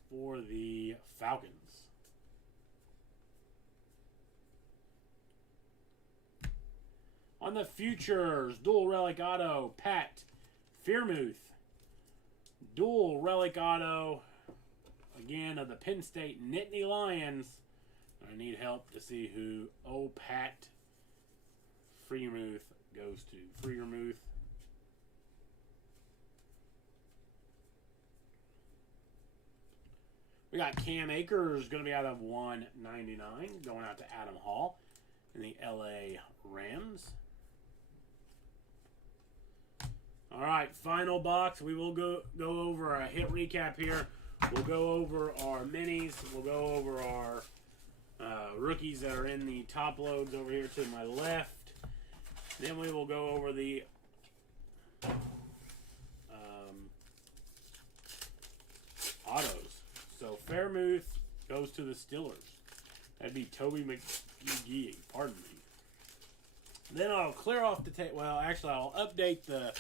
for the Falcons. On the futures, dual relic auto, Pat Freiermuth. Dual relic auto, again, of the Penn State Nittany Lions. I need help to see who Pat Freiermuth goes to. Freiermuth. We got Cam Akers going to be out of 199, going out to Adam Hall in the LA Rams. All right, final box. We will go over a hit recap here. We'll go over our minis. We'll go over our rookies that are in the top loads over here to my left. Then we will go over the autos. So Freiermuth goes to the Steelers. That'd be Toby McGee. Pardon me. Then I'll clear off the tape. Well, actually, I'll update the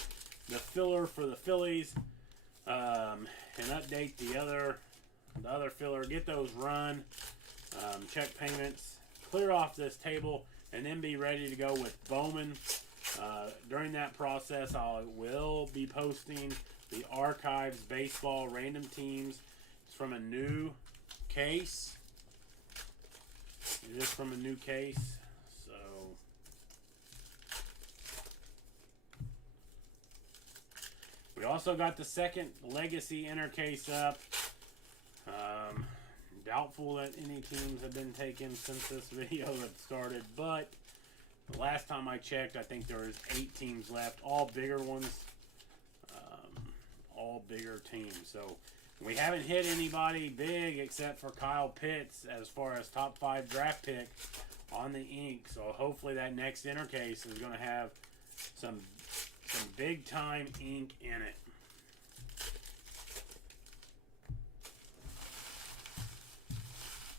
filler for the Phillies, and update the other filler. Get those run, check payments, clear off this table, and then be ready to go with Bowman. During that process, I will be posting the Archives Baseball Random Teams. It's from a new case. It is from a new case. So we also got the second Legacy Inner case up. Doubtful that any teams have been taken since this video had started, but the last time I checked, I think there was 8 teams left, all bigger ones, all bigger teams. So we haven't hit anybody big except for Kyle Pitts as far as top 5 draft pick on the ink. So hopefully that next inner case is going to have some big time ink in it.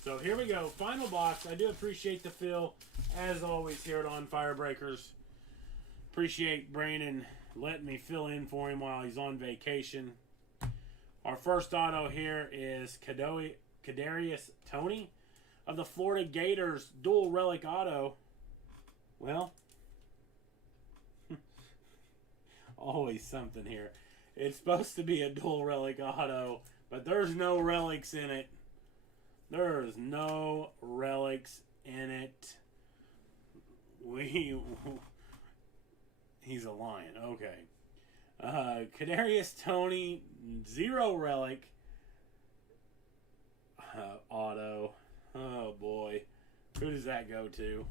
So here we go. Final box. I do appreciate the fill, as always, here at On Firebreakers. Appreciate Brandon letting me fill in for him while he's on vacation. Our first auto here is Kadarius Toney of the Florida Gators, dual relic auto. Well, always something here. It's supposed to be a dual relic auto, but there's no relics in it. There's no relics in it. He's a lion. Okay. Kadarius Toney, 0 relic auto. Oh boy. Who does that go to?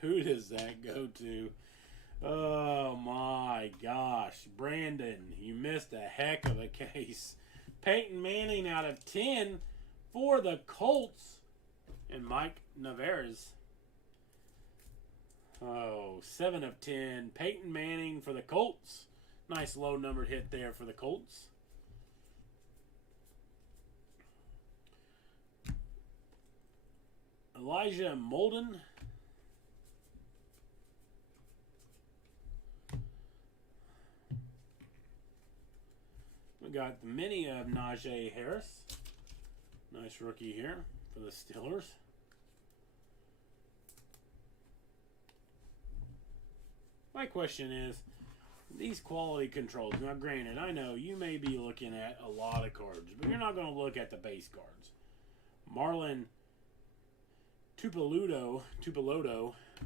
Who does that go to? Oh my gosh. Brandon, you missed a heck of a case. Peyton Manning out of 10 for the Colts. And Mike Navarez. Oh, 7 of 10. Peyton Manning for the Colts. Nice low numbered hit there for the Colts. Elijah Molden. We got the mini of Najee Harris. Nice rookie here for the Steelers. My question is, these quality controls. Now, granted, I know you may be looking at a lot of cards, but you're not going to look at the base cards. Marlon Tupelodo,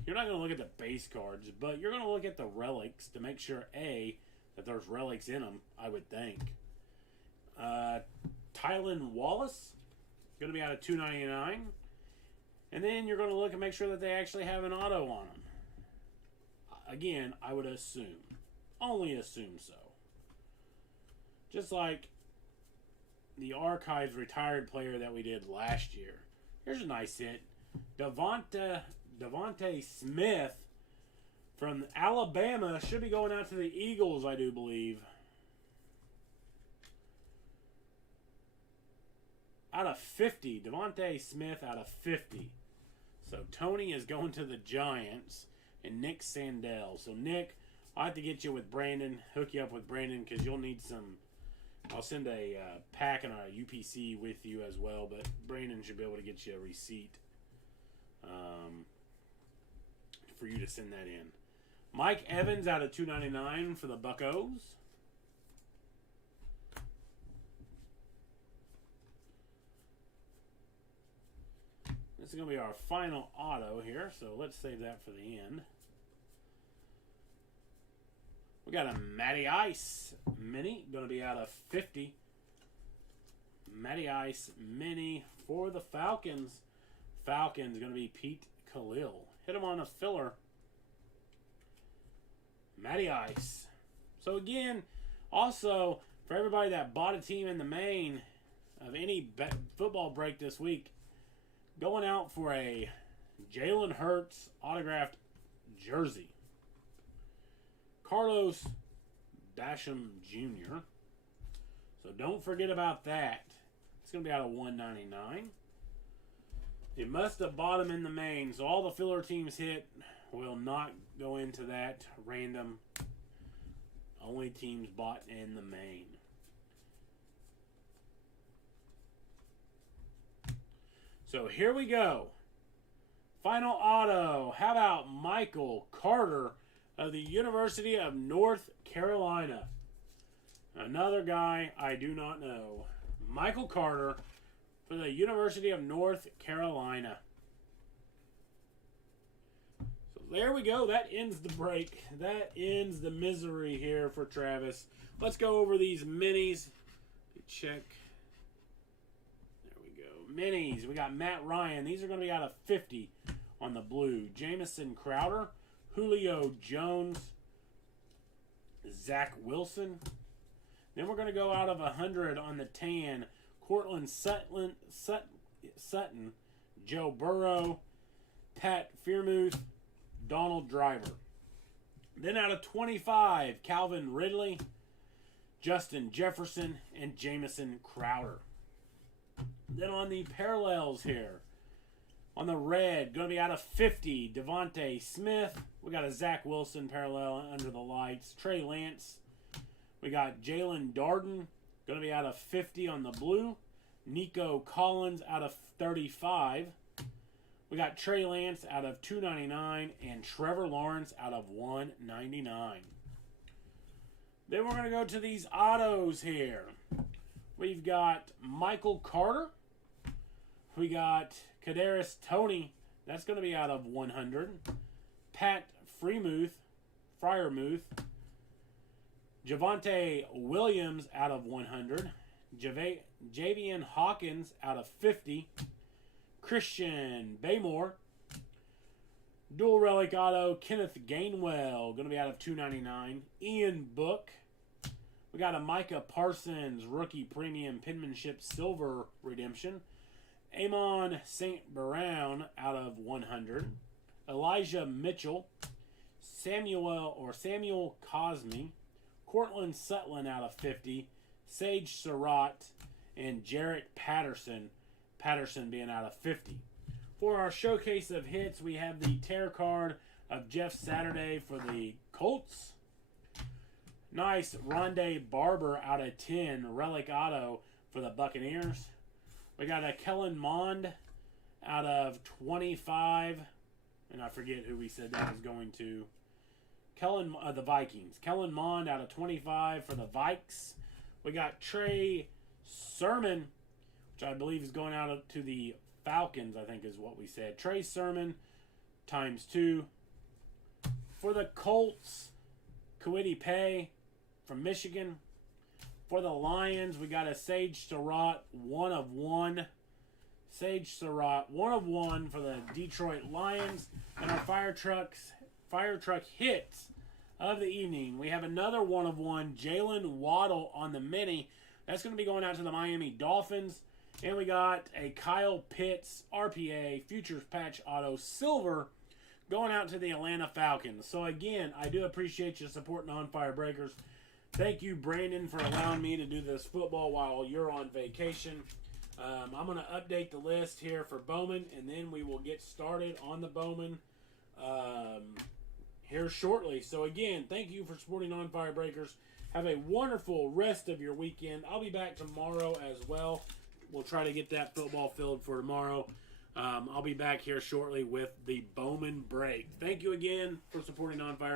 you're not going to look at the base cards, but you're going to look at the relics to make sure, A, that there's relics in them, I would think. Tylan Wallace, going to be out of 299. And then you're going to look and make sure that they actually have an auto on them. Again, I would assume. Only assume so. Just like the Archives retired player that we did last year. Here's a nice hit. Devontae Smith from Alabama. Should be going out to the Eagles, I do believe. Out of 50. Devontae Smith out of 50. So Tony is going to the Giants and Nick Sandell. So Nick, I'll have to get you with Brandon, hook you up with Brandon, because you'll need some. I'll send a pack and a UPC with you as well, but Brandon should be able to get you a receipt for you to send that in. Mike Evans out of $2.99 for the Buccos. This is going to be our final auto here, so let's save that for the end. We got a Matty Ice Mini, going to be out of 50. Matty Ice Mini for the Falcons. Falcons going to be Pete Khalil. Hit him on a filler. Matty Ice. So again, also, for everybody that bought a team in the main of any football break this week, going out for a Jalen Hurts autographed jersey. Carlos Basham Jr. So don't forget about that. It's going to be out of $1.99. You must have bought them in the main, so all the filler teams hit will not go into that random. Only teams bought in the main. So here we go. Final auto. How about Michael Carter of the University of North Carolina? Another guy I do not know. Michael Carter for the University of North Carolina. So there we go. That ends the break. That ends the misery here for Travis. Let's go over these minis. Check. There we go. Minis. We got Matt Ryan. These are going to be out of 50 on the blue. Jameson Crowder. Julio Jones. Zach Wilson. Then we're going to go out of 100 on the tan. Cortland Sutton, Joe Burrow, Pat Freiermuth, Donald Driver. Then out of 25, Calvin Ridley, Justin Jefferson, and Jameson Crowder. Then on the parallels here, on the red, going to be out of 50, Devontae Smith. We got a Zach Wilson parallel under the lights. Trey Lance. We got Jalen Darden, going to be out of 50 on the blue. Nico Collins out of 35. We got Trey Lance out of $2.99 and Trevor Lawrence out of $1.99. Then we're going to go to these autos here. We've got Michael Carter. We got Kadarius Toney. That's going to be out of 100. Pat Freiermuth. Javonte Williams out of 100. Javian Hawkins out of 50. Christian Baymore. Dual relic auto, Kenneth Gainwell, going to be out of $2.99. Ian Book. We got a Micah Parsons rookie premium penmanship silver redemption. Amon St. Brown out of 100. Elijah Mitchell. Samuel Cosme. Cortland Sutton out of 50. Sage Surratt and Jarrett Patterson. Patterson being out of 50. For our showcase of hits, we have the tear card of Jeff Saturday for the Colts. Nice Rondé Barber out of 10. Relic auto for the Buccaneers. We got a Kellen Mond out of 25. And I forget who we said that was going to. The Vikings. Kellen Mond out of 25 for the Vikes. We got Trey Sermon, which I believe is going out to the Falcons, I think is what we said. Trey Sermon times 2. For the Colts, Kwity Paye from Michigan. For the Lions, we got a Sage Surratt 1 of 1. Sage Surratt 1 of 1 for the Detroit Lions. And our fire truck hits of the evening. We have another 1 of 1, Jalen Waddle on the mini. That's going to be going out to the Miami Dolphins. And we got a Kyle Pitts RPA Futures Patch Auto Silver going out to the Atlanta Falcons. So again, I do appreciate you supporting On Fire Breakers. Thank you, Brandon, for allowing me to do this football while you're on vacation. I'm going to update the list here for Bowman, and then we will get started on the Bowman here shortly. So again, thank you for supporting On Fire Breakers. Have a wonderful rest of your weekend. I'll be back tomorrow as well. We'll try to get that football filled for tomorrow. I'll be back here shortly with the Bowman Break. Thank you again for supporting On Fire.